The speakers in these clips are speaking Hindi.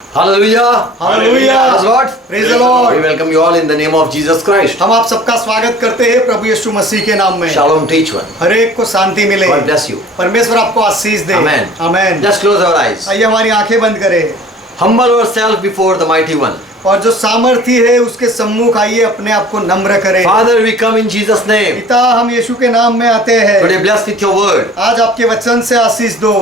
Hallelujah. Hallelujah. Praise God. Praise the Lord. We welcome you all in the name of Jesus Christ. हम आप सबका स्वागत करते हैं प्रभु यीशु मसीह के नाम में। Shalom to each one. हर एक को शांति मिले। God bless you. परमेश्वर आपको आशीष दे। Amen. Amen. Just close our eyes. आइए हमारी आंखें बंद करें Humble ourselves before the mighty one. और जो सामर्थी है उसके सम्मुख आइए अपने आप को नम्र करें। Father, we come in Jesus' name. पिता हम यीशु के नाम में आते हैं। Today blessed with your word. आज आपके वचन से आशीष दो।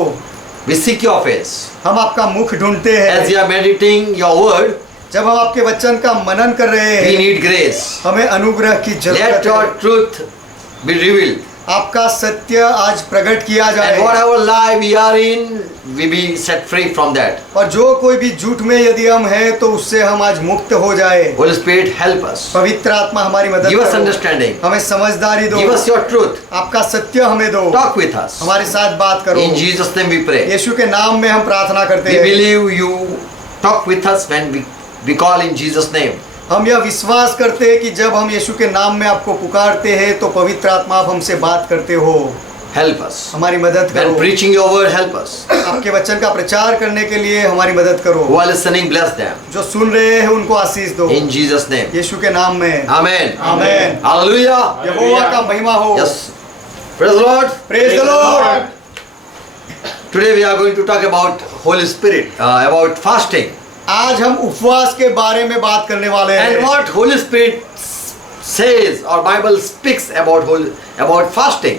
We seek your face. हम आपका मुख ढूंढते As we हैं। are meditating your word, जब हम आपके वचन का मनन कर रहे we हैं need grace. हमें अनुग्रह की Let जरूरत your है। truth be revealed. आपका सत्य आज प्रकट किया And जाए whatever lie we are in, we be set free from that. और जो कोई भी झूठ में यदि हम हैं तो उससे हम आज मुक्त हो जाए। Holy Spirit, help us. पवित्र आत्मा हमारी मदद Give us करो। understanding. हमें समझदारी दो। Give us your truth. आपका सत्य हमें दो। Talk with us. हमारे साथ बात करो। In Jesus' name we pray. यीशु के नाम में हम प्रार्थना करते We हैं। believe you talk with us when we call in Jesus' name. हम यह विश्वास करते हैं कि जब हम यीशु के नाम में आपको पुकारते हैं तो पवित्र आत्मा आप हमसे बात करते हो। Help us. हमारी मदद When करो। preaching your word, help us. आपके वचन का प्रचार करने के लिए हमारी मदद करो। Who are listening, bless them. जो सुन रहे हैं उनको आशीष दो। In Jesus' name. यीशु के नाम में। Amen. आमेन। Hallelujah. यहोवा का महिमा हो। Yes. Praise the Lord. Praise the Lord. Today we are going to talk about Holy Spirit, about fasting. आज हम उपवास के बारे में बात करने वाले And हैं। what Holy Spirit says or Bible speaks about fasting.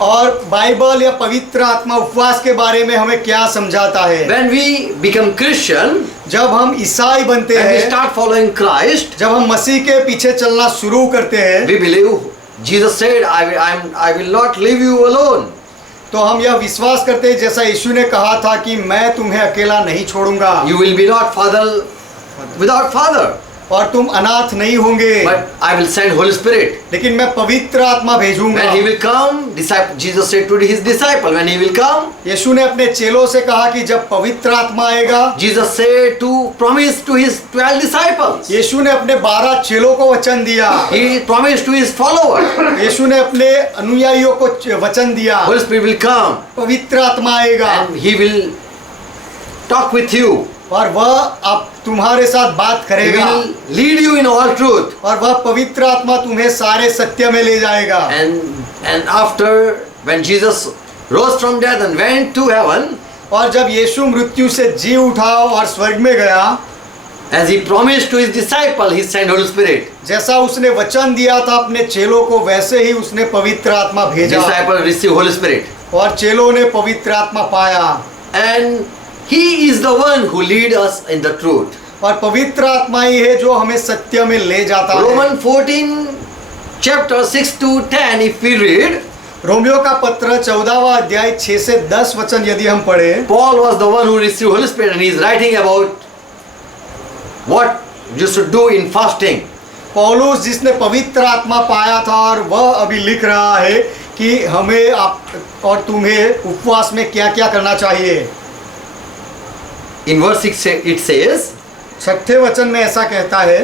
और बाइबल या पवित्र आत्मा उपवास के बारे में हमें क्या समझाता है। When we become Christian, जब हम ईसाई बनते when we हैं, start following Christ, जब हम मसीह के पीछे चलना शुरू करते हैं, we believe Jesus said, I will not leave you alone. तो हम यह विश्वास करते हैं जैसा यीशु ने कहा था कि मैं तुम्हें अकेला नहीं छोड़ूंगा You will be not without father, और तुम अनाथ नहीं होंगे, but I will send Holy Spirit. लेकिन मैं पवित्र आत्मा भेजूंगा। When he will come, Jesus said to his disciple, when he will come, यीशु ने अपने चेलों से कहा कि जब पवित्र आत्मा आएगा, Jesus said to promise to his 12 disciples. यीशु ने अपने 12 चेलों को वचन दिया। He promised to his followers. यीशु ने अपने अनुयायियों को वचन दिया, Holy Spirit will come पवित्र आत्मा आएगा and he will talk with you. और वह आप तुम्हारे साथ बात He करेगा will lead you in all truth. और वह पवित्र आत्मा तुम्हें सारे सत्य में ले जाएगा। And after when Jesus rose from death and went to heaven, और जब यीशु मृत्यु से जी उठा और स्वर्ग में गया, as he promised to his disciple, he sent Holy Spirit. जैसा उसने वचन दिया था अपने चेलों को, वैसे ही उसने पवित्र आत्मा भेजा Disciple received Holy Spirit. और चेलों ने पवित्र आत्मा पाया। And he is the one who lead us in the truth. और पवित्र आत्मा ही है जो हमें सत्य में ले जाता है। Romans 14 chapter 6 to 10, if we read, Romeo का पत्र 14वां अध्याय 6 से 10 वचन यदि हम पढ़े, Paul was the one who received Holy Spirit and he is writing about what you should do in fasting. पौलुस जिसने पवित्र आत्मा पाया था और वह अभी लिख रहा है कि हमें आप और तुम्हें उपवास में क्या क्या करना चाहिए। In verse 6 it says, 6ठे वचन में ऐसा कहता है,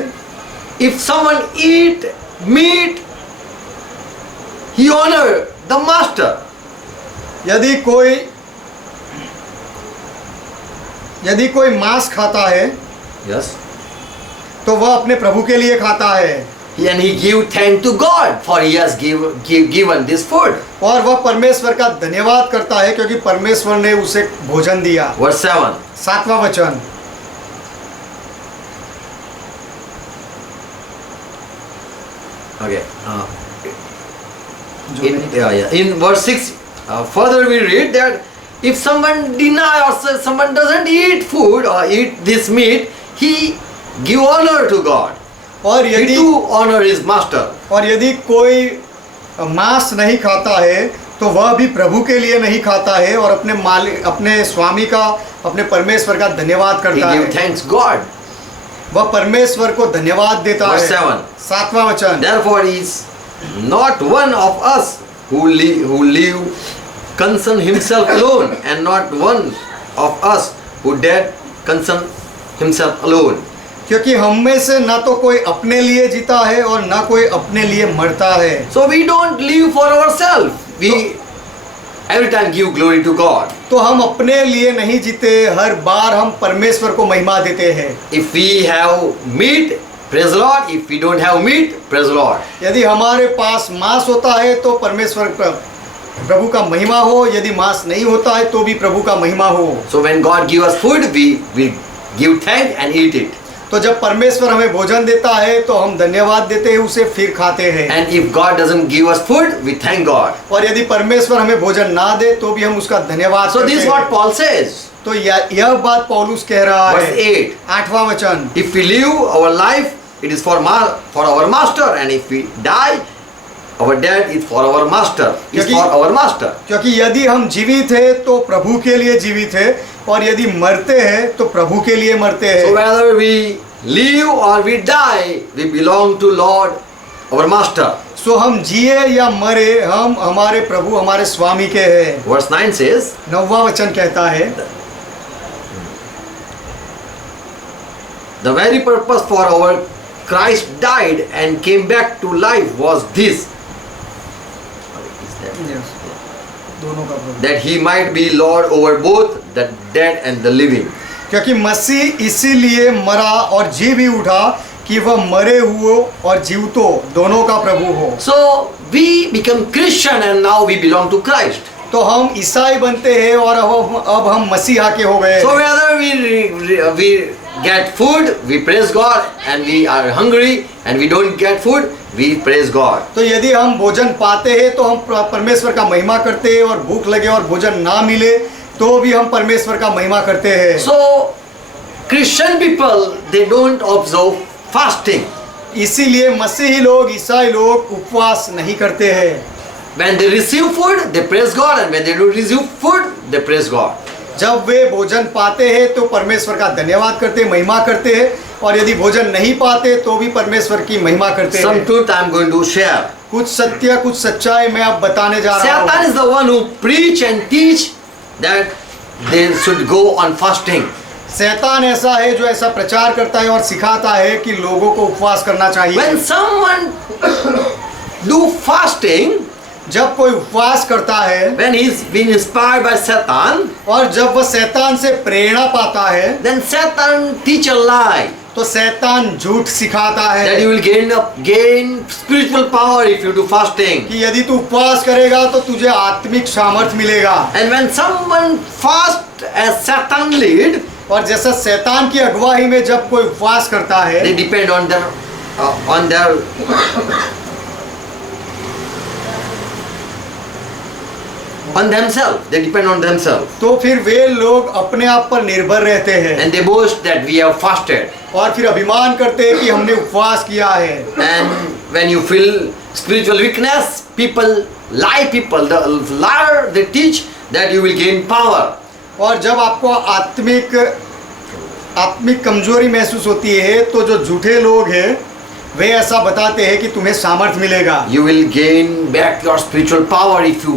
if someone eat meat, he honor the master. यदि कोई मांस खाता है Yes. तो वह अपने प्रभु के लिए खाता है And he give thanks to God for he has given this food. और वह परमेश्वर का धन्यवाद करता है क्योंकि परमेश्वर ने उसे भोजन दिया। Verse 7. 7वां वचन, Okay. In verse 6, further we read that if someone deny or someone doesn't eat food or eat this meat, he give honor to God. और He यदि do honor his master. और यदि कोई मांस नहीं खाता है तो वह भी प्रभु के लिए नहीं खाता है और अपने मालिक, अपने स्वामी का, अपने परमेश्वर का धन्यवाद He करता give है। thanks God. वह परमेश्वर को धन्यवाद देता Verse है। 7. 7वां वचन, Therefore he is not one of us who live concern himself alone, and not one of us who dead concern himself alone. क्योंकि हम में से ना तो कोई अपने लिए जीता है और ना कोई अपने लिए मरता है। So we don't live for ourselves. every time give glory to God. तो हम अपने लिए नहीं जीते, हर बार हम परमेश्वर को महिमा देते हैं। If we have meat, praise the Lord. If we don't have meat, praise the Lord. यदि हमारे पास मांस होता है तो परमेश्वर प्रभु का महिमा हो, यदि मांस नहीं होता है तो भी प्रभु का महिमा हो। So when God give us food, we give thanks and eat it. तो जब परमेश्वर हमें भोजन देता है तो हम धन्यवाद देते हैं, उसे फिर खाते हैं। And if God doesn't give us food, we thank God. और यदि परमेश्वर हमें भोजन ना दे तो भी हम उसका धन्यवाद So करते this is हैं। what Paul says. तो यह बात पौलुस कह रहा Verse है। 8. 8वां वचन, If we live our life, it is for our master, and if we die, our death is for our master. Is क्योंकि- for our master. क्योंकि यदि हम जीवित हैं तो प्रभु के लिए जीवित है, और यदि मरते हैं तो प्रभु के लिए मरते So हैं। whether we live or we die, we belong to Lord, our master. सो हम जिए या मरे, हम हमारे प्रभु, हमारे स्वामी के हैं। Verse 9 says, 9वां वचन कहता है, the very purpose for our Christ died and came back to life was this, दोनों का प्रभु, that he might be Lord over both the dead and the living. क्योंकि मसीह इसीलिए मरा और जी भी उठा कि वह मरे हुए और जीवतों दोनों का प्रभु हो। So we become Christian and now we belong to Christ. तो हम ईसाई बनते हैं और अब हम मसीहा के हो गए। So whether we get food, we praise God, and we are hungry and we don't get food, we praise God. तो यदि हम भोजन पाते हैं तो हम परमेश्वर का महिमा करते हैं, और भूख लगे और भोजन ना मिले तो भी हम परमेश्वर का महिमा करते हैं। So Christian people, they don't observe fasting. इसीलिए मसीही लोग, ईसाई लोग उपवास नहीं करते हैं। When they receive food, they praise God, and when they don't receive food, they praise God. जब वे भोजन पाते हैं तो परमेश्वर का धन्यवाद करते हैं, महिमा करते हैं, और यदि भोजन नहीं पाते तो भी परमेश्वर की महिमा करते Some हैं। truth I am going to share. कुछ सत्य, कुछ सच्चाई मैं अब बताने जा रहा Satan हूँ। is the one who preach and teach that they should go on fasting. शैतान ऐसा है जो ऐसा प्रचार करता है और सिखाता है कि लोगों को उपवास करना चाहिए। When someone do fasting, जब कोई उपवास करता है when he's been inspired by Satan, और जब वह शैतान से प्रेरणा पाता है then Satan teach a lie तो शैतान झूठ सिखाता that है you will gain spiritual power if you do fasting. कि यदि तू उपवास करेगा तो तुझे आत्मिक सामर्थ्य मिलेगा। And when someone fast as Satan lead, और जैसा शैतान की अगुवाई में जब कोई उपवास करता है they depend on their on themselves. They depend on themselves, तो फिर वे लोग अपने आप पर निर्भर रहते हैं and they boast that we have fasted. और फिर अभिमान करते हैं कि हमने उपवास किया है। And when you feel spiritual weakness, people lie. People, the liar, they teach that you will gain power. और जब आपको आत्मिक कमजोरी महसूस होती है तो जो झूठे लोग हैं वे ऐसा बताते हैं कि तुम्हें सामर्थ्य मिलेगा। You will gain back your spiritual power if you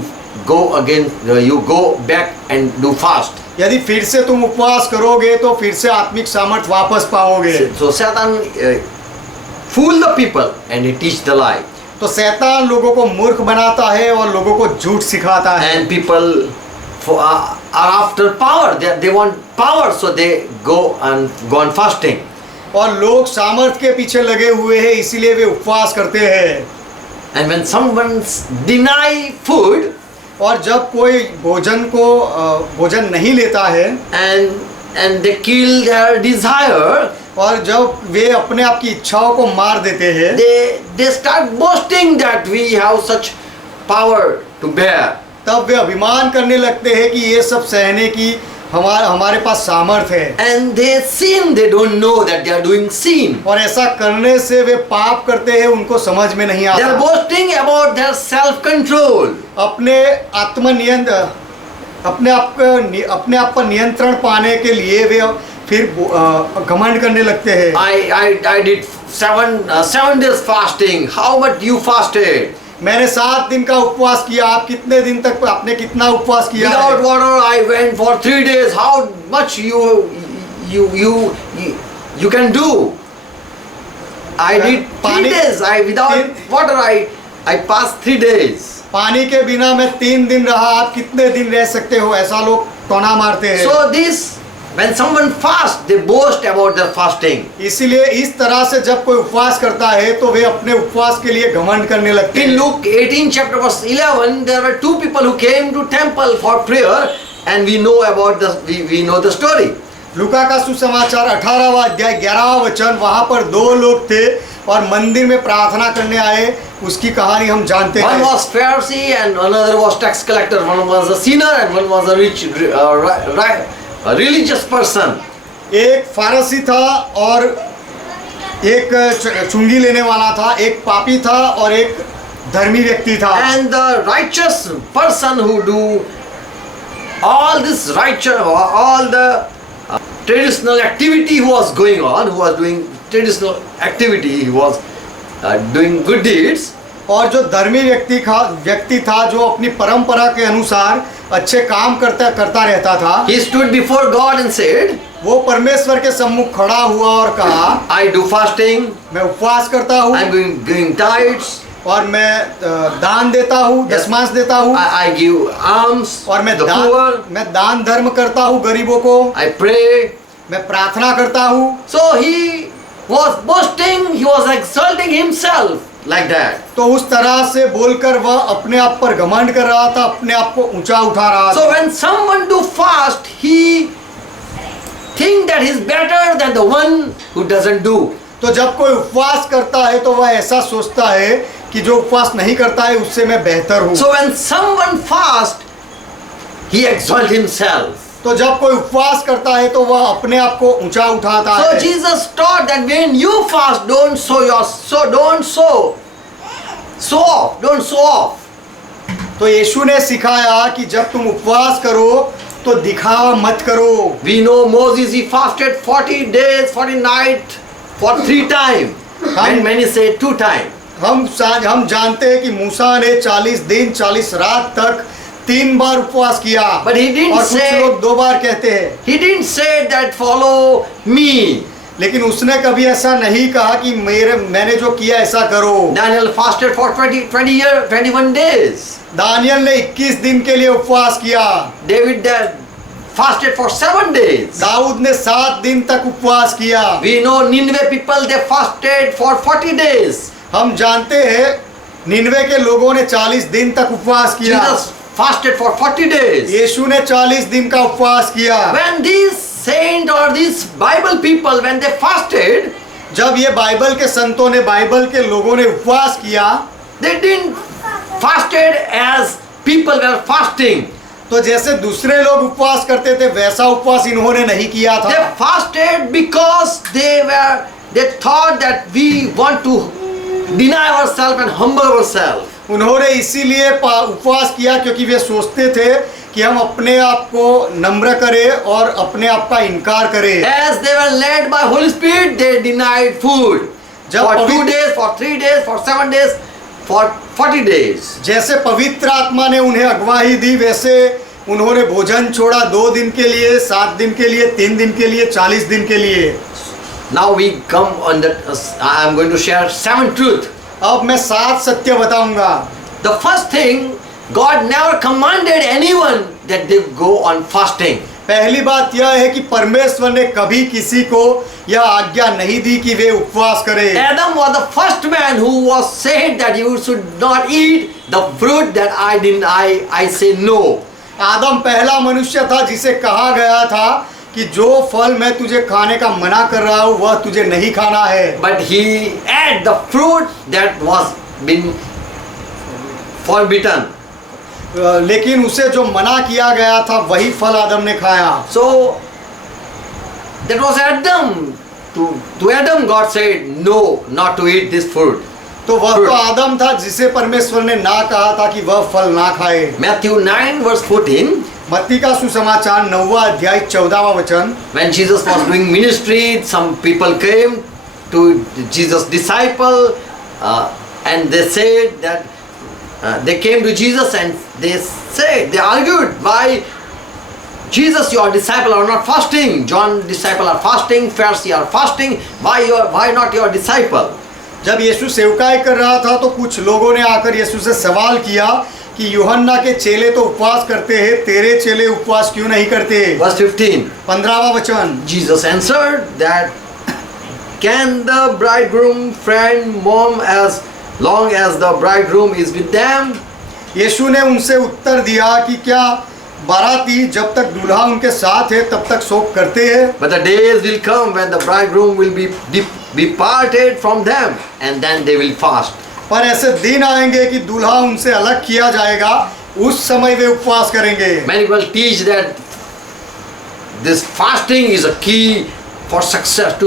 go again. You go back and do fast. यदि फिर से तुम उपवास करोगे तो फिर से आत्मिक सामर्थ्य वापस पाओगे। So Satan fool the people and he teach the lie. तो शैतान लोगों को मूर्ख बनाता है और लोगों को झूठ सिखाता है। And people are after power. They want power, so they go on fasting. और लोग सामर्थ्य के पीछे लगे हुए हैं, इसीलिए वे उपवास करते हैं। And when someone deny food, और जब कोई भोजन नहीं लेता है and they kill their desire, और जब वे अपने आप की इच्छाओं को मार देते हैं they start boasting that we have such power to bear. तब वे अभिमान करने लगते हैं कि ये सब सहने की हमारे पास सामर्थ है। And they sin. They don't know that they are doing sin. और ऐसा करने से वे पाप करते हैं, उनको समझ में नहीं They are आता। boasting about their self-control. अपने आप पर नियंत्रण पाने के लिए वे फिर घमंड करने लगते हैं। I did seven days fasting. How much you fasted? मैंने 7 दिन का उपवास किया, आप कितने दिन तक, आपने कितना उपवास किया Without है? water, I went for 3 days. How much you can do? I did 3 पानी- days. Without water, I passed 3 days. पानी के बिना मैं 3 दिन रहा, आप कितने दिन रह सकते हो, ऐसा लोग टोना मारते हैं। So this, when someone fasts, they boast about their fasting. इसीलिए इस तरह से जब कोई उपवास करता है तो वे अपने उपवास के लिए घमंड करने लगते In हैं। Luke 18 chapter verse 11, there were 2 people who came to temple for prayer, and we know about we know the story. लूका का सुसमाचार 18वां अध्याय 11वां वचन, वहां पर 2 लोग थे और मंदिर में प्रार्थना करने आए, उसकी कहानी हम जानते One हैं। was Pharisee and another was tax collector. One was a sinner and one was a rich, a religious person. एक फारसी था और एक चुंगी लेने वाला था, एक पापी था और एक धर्मी व्यक्ति था। And the righteous person who do all this righteous, all the traditional activity who was going on, who was doing traditional activity, he was doing good deeds. और जो धर्मी व्यक्ति था जो अपनी परंपरा के अनुसार अच्छे काम करता रहता था, He stood before God and said, वो परमेश्वर के सम्मुख खड़ा हुआ और कहा, I do fasting, मैं उपवास करता हूँ I'm giving tithes, और मैं दान देता हूँ, दशमांश देता हूँ I give alms और to the poor, मैं दान धर्म करता हूँ गरीबों को, I pray. मैं प्रार्थना करता हूँ। So he was boasting, he was exalting himself like that. तो उस तरह से बोलकर वह अपने आप पर घमंड कर रहा था, अपने आप को ऊंचा उठा रहा So था। when someone do fast, he think that he is better than the one who doesn't do. तो जब कोई उपवास करता है तो वह ऐसा सोचता है कि जो उपवास नहीं करता है उससे मैं बेहतर हूँ। So when someone fast, he exalt himself. तो जब कोई उपवास करता है तो वह अपने आप को ऊंचा उठाता So है। Jesus taught that when you fast, don't show off. तो यीशु ने सिखाया कि जब तुम उपवास करो तो दिखावा मत करो। We know Moses, he fasted 40 days, 40 nights for 3 times. And many say 2 times. हम जानते हैं कि मूसा ने 40 दिन 40 रात तक 3 बार उपवास किया। But he didn't और कुछ say- लोग 2 बार कहते हैं, He didn't say that follow me. लेकिन उसने कभी ऐसा नहीं कहा कि मैंने जो किया ऐसा करो। Daniel fasted for 21 days. Daniel ने 21 दिन के लिए उपवास किया। David fasted for 7 days. Dawood ने 7 दिन तक उपवास किया। We know Nineveh people, they fasted for 40 days. हम जानते हैं निनवे के लोगों ने 40 दिन तक उपवास किया। Jesus fasted for 40 days. यीशु ने 40 दिन का उपवास किया। When these saint or these Bible people, when they fasted, जब ये बाइबल के संतों ने, बाइबल के लोगों ने उपवास किया, they didn't fasted as people were fasting. तो जैसे दूसरे लोग उपवास करते थे वैसा उपवास इन्होंने नहीं किया They था। fasted because they thought that we want to deny ourselves and humble ourselves. उन्होंने इसीलिए उपवास किया क्योंकि वे सोचते थे कि हम अपने आप को नम्र करें और अपने आप का इनकार करें। As they were led by Holy Spirit, they denied food. जब For 2 पवित्र- days, for 3 days, for 7 days, for 40 days. जैसे पवित्र आत्मा ने उन्हें अगुवाई दी वैसे उन्होंने भोजन छोड़ा 2 दिन के लिए, 7 दिन के लिए, 3 दिन के लिए, 40 दिन के लिए। Now we come on that. I am going to share 7 truths. अब मैं 7 सत्य बताऊंगा। The first thing, God never commanded anyone that they go on fasting. पहली बात यह है कि परमेश्वर ने कभी किसी को यह आज्ञा नहीं दी कि वे उपवास करें। Adam was the first man who was said that you should not eat the fruit that I say no. आदम पहला मनुष्य था जिसे कहा गया था कि जो फल मैं तुझे खाने का मना कर रहा हूँ वह तुझे नहीं खाना है। But he ate the fruit that was been forbidden. लेकिन उसे जो मना किया गया था वही फल आदम ने खाया। So that was Adam. To Adam God said no, not to eat this fruit. तो वह तो आदम था जिसे परमेश्वर ने ना कहा था कि वह फल ना खाए। Matthew 9 verse 14. मत्ती का सुसमाचार 9वां अध्याय 14वां वचन। When Jesus was doing ministry, some people came to Jesus' disciple and they said that they came to Jesus and they argued, why Jesus, your disciple are not fasting? John disciple are fasting, Pharisee are fasting. Why not your disciple? जब यीशु सेवकाई कर रहा था तो कुछ लोगों ने आकर यीशु से सवाल किया कि यूहन्ना के चेले तो उपवास करते हैं, तेरे चेले उपवास क्यों नहीं करते? Verse 15. 15वां वचन। Jesus answered that, can the bridegroom friend mom as long as the bridegroom is with them? यीशु ने उनसे उत्तर दिया कि क्या बाराती जब तक दूल्हा उनके साथ है तब तक शोक करते हैं? But the days will come when the bridegroom will be parted from them, and then they will fast. पर ऐसे दिन आएंगे कि दूल्हा उनसे अलग किया जाएगा, उस समय वे उपवास करेंगे। Many people teach that this fasting is a key for success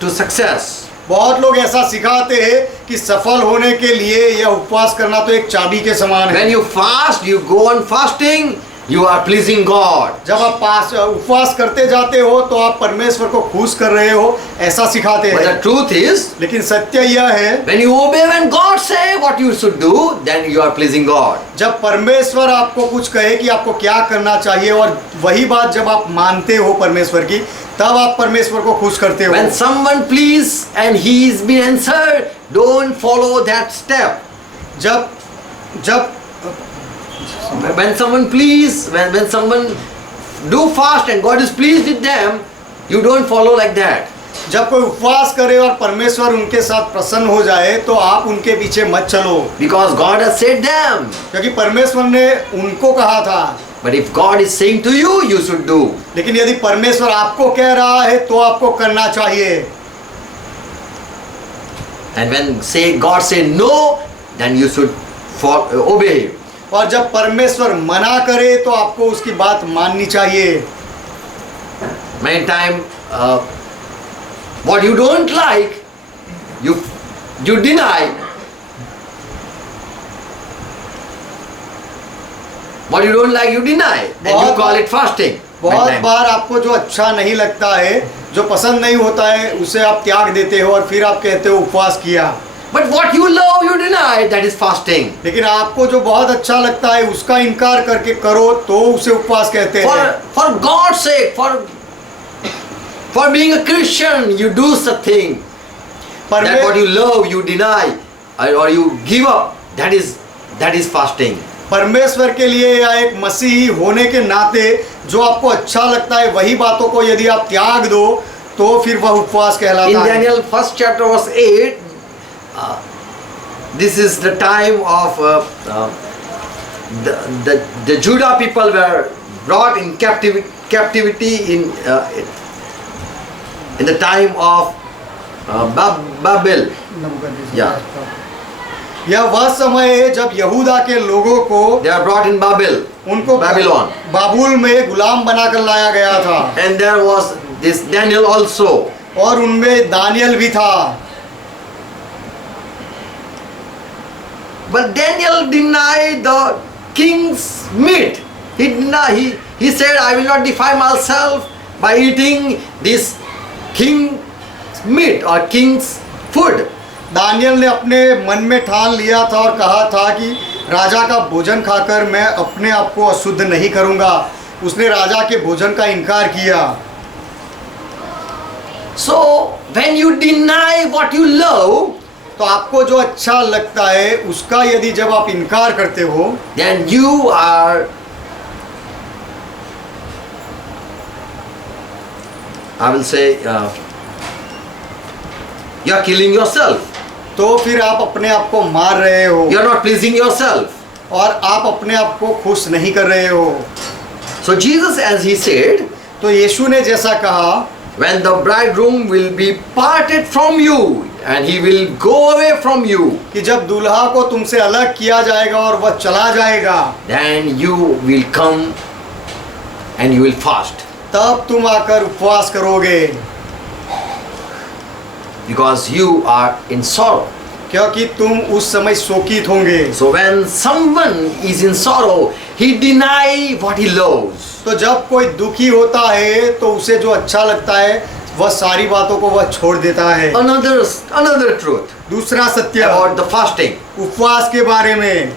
to success. बहुत लोग ऐसा सिखाते हैं कि सफल होने के लिए यह उपवास करना तो एक चाबी के समान है। When you fast, you go on fasting, you are pleasing God. जब आप उपवास करते जाते हो तो आप परमेश्वर को खुश कर रहे हो, ऐसा सिखाते But हैं। the truth is, लेकिन सत्य यह है, when you obey when God say what you should do, then you are pleasing God. जब परमेश्वर आपको कुछ कहे कि आपको क्या करना चाहिए और वही बात जब आप मानते हो परमेश्वर की, तब आप परमेश्वर को खुश करते हो। When someone please and he's been answered, don't follow that step. जब When someone please, when someone do fast and God is pleased with them, you don't follow like that. जब कोई उपवास करे और परमेश्वर उनके साथ प्रसन्न हो जाए तो आप उनके पीछे मत चलो, Because God has said them. क्योंकि परमेश्वर ने उनको कहा था। But if God is saying to you, you should do. लेकिन यदि परमेश्वर आपको कह रहा है तो आपको करना चाहिए। And when God say no, then you should obey Him. और जब परमेश्वर मना करे तो आपको उसकी बात माननी चाहिए। Many time, what you don't like, you deny. What you don't like, you deny, and you call it fasting. बहुत बार आपको जो अच्छा नहीं लगता है, जो पसंद नहीं होता है, उसे आप त्याग देते हो और फिर आप कहते हो उपवास किया। But what you love, you deny, that is fasting. लेकिन आपको जो बहुत अच्छा लगता है उसका इनकार करके करो तो उसे उपवास कहते हैं। For God's sake, for being a Christian, you do something. That what you love, you deny, or you give up. That is fasting. परमेश्वर के लिए या एक मसीही होने के नाते जो आपको अच्छा लगता है वही बातों को यदि आप त्याग दो तो फिर वह उपवास कहलाता है। In Daniel 1st chapter verse 8, this is the time of the Judah people were brought in captivity in the time of Babel. Yeah. यह वह समय है जब यहूदा के लोगों को They are brought in Babel, उनको Babylon. बाबुल में गुलाम बनाकर लाया गया था। And there was this Daniel also. और उनमें दानियल भी था। But Daniel denied the king's meat. He said, I will not defile myself by eating this king's meat or king's food. Daniel ने अपने मन में ठान लिया था और कहा था कि राजा का भोजन खाकर मैं अपने आप को अशुद्ध नहीं करूंगा। उसने राजा के भोजन का इनकार किया। So when you deny what you love, तो आपको जो अच्छा लगता है उसका यदि जब आप इनकार करते हो, then you are, I will say, you are killing yourself. तो फिर आप अपने आप को मार रहे हो You are not pleasing yourself. और आप अपने आप को खुश नहीं कर रहे हो। So Jesus, as he said, तो यीशु ने जैसा कहा, when the bridegroom will be parted from you and he will go away from you, कि जब दूल्हा को तुमसे अलग किया जाएगा और वह चला जाएगा, then you will come and you will fast. तब तुम आकर उपवास करोगे, Because you are in sorrow. क्योंकि तुम उस समय शोकित होंगे। So when someone is in sorrow, he deny what he loves. तो जब कोई दुखी होता है तो उसे जो अच्छा लगता है वह सारी बातों को वह छोड़ देता है। Another truth दूसरा सत्य about the fasting. उपवास के बारे में,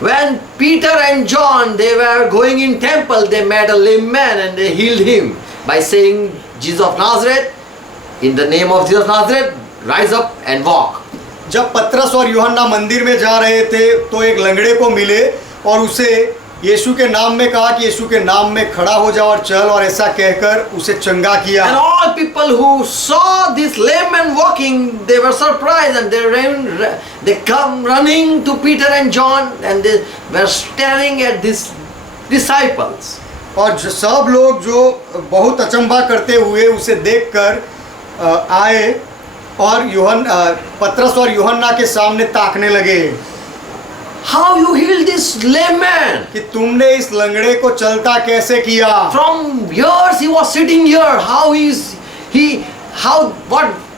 When Peter and John, they were going in temple, they met a lame man and they healed him by saying, Jesus of Nazareth, in the name of Jesus of Nazareth, rise up and walk. जब पतरस और यूहन्ना मंदिर में जा रहे थे तो एक लंगड़े को मिले और उसे यीशु के नाम में कहा कि यीशु के नाम में खड़ा हो जा और चल, और ऐसा कहकर उसे चंगा किया। And all people who saw this lame man walking, they were surprised and they come running to Peter and John and they were staring at these disciples. और सब लोग जो बहुत अचंभा करते हुए उसे देखकर आए और पतरस और यूहन्ना के सामने ताकने लगे। How you healed this lame man? कि तुमने इस लंगड़े को चलता कैसे किया? From years he was sitting here.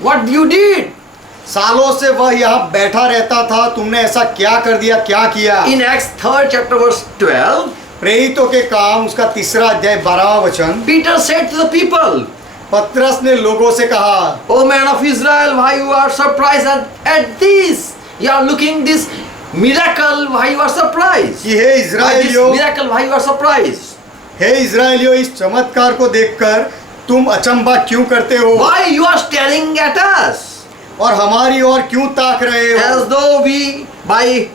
What you did? सालों से वह यहाँ बैठा रहता था, तुमने ऐसा क्या कर दिया, क्या किया? In Acts 3rd chapter verse 12, प्रेरितों के काम उसका 3रा अध्याय 12वां वचन, Peter said to the people, पतरस ने लोगों से कहा, O man of Israel, why you are surprised at this? You are looking this miracle, why you are surprised? कि हे इस्राएलियों, Miracle, why you are surprised? हे इस्राएलियों, इस चमत्कार को देखकर तुम अचंभा क्यों करते हो? Why you are staring at us? और हमारी ओर क्यों ताक रहे हो? As though we by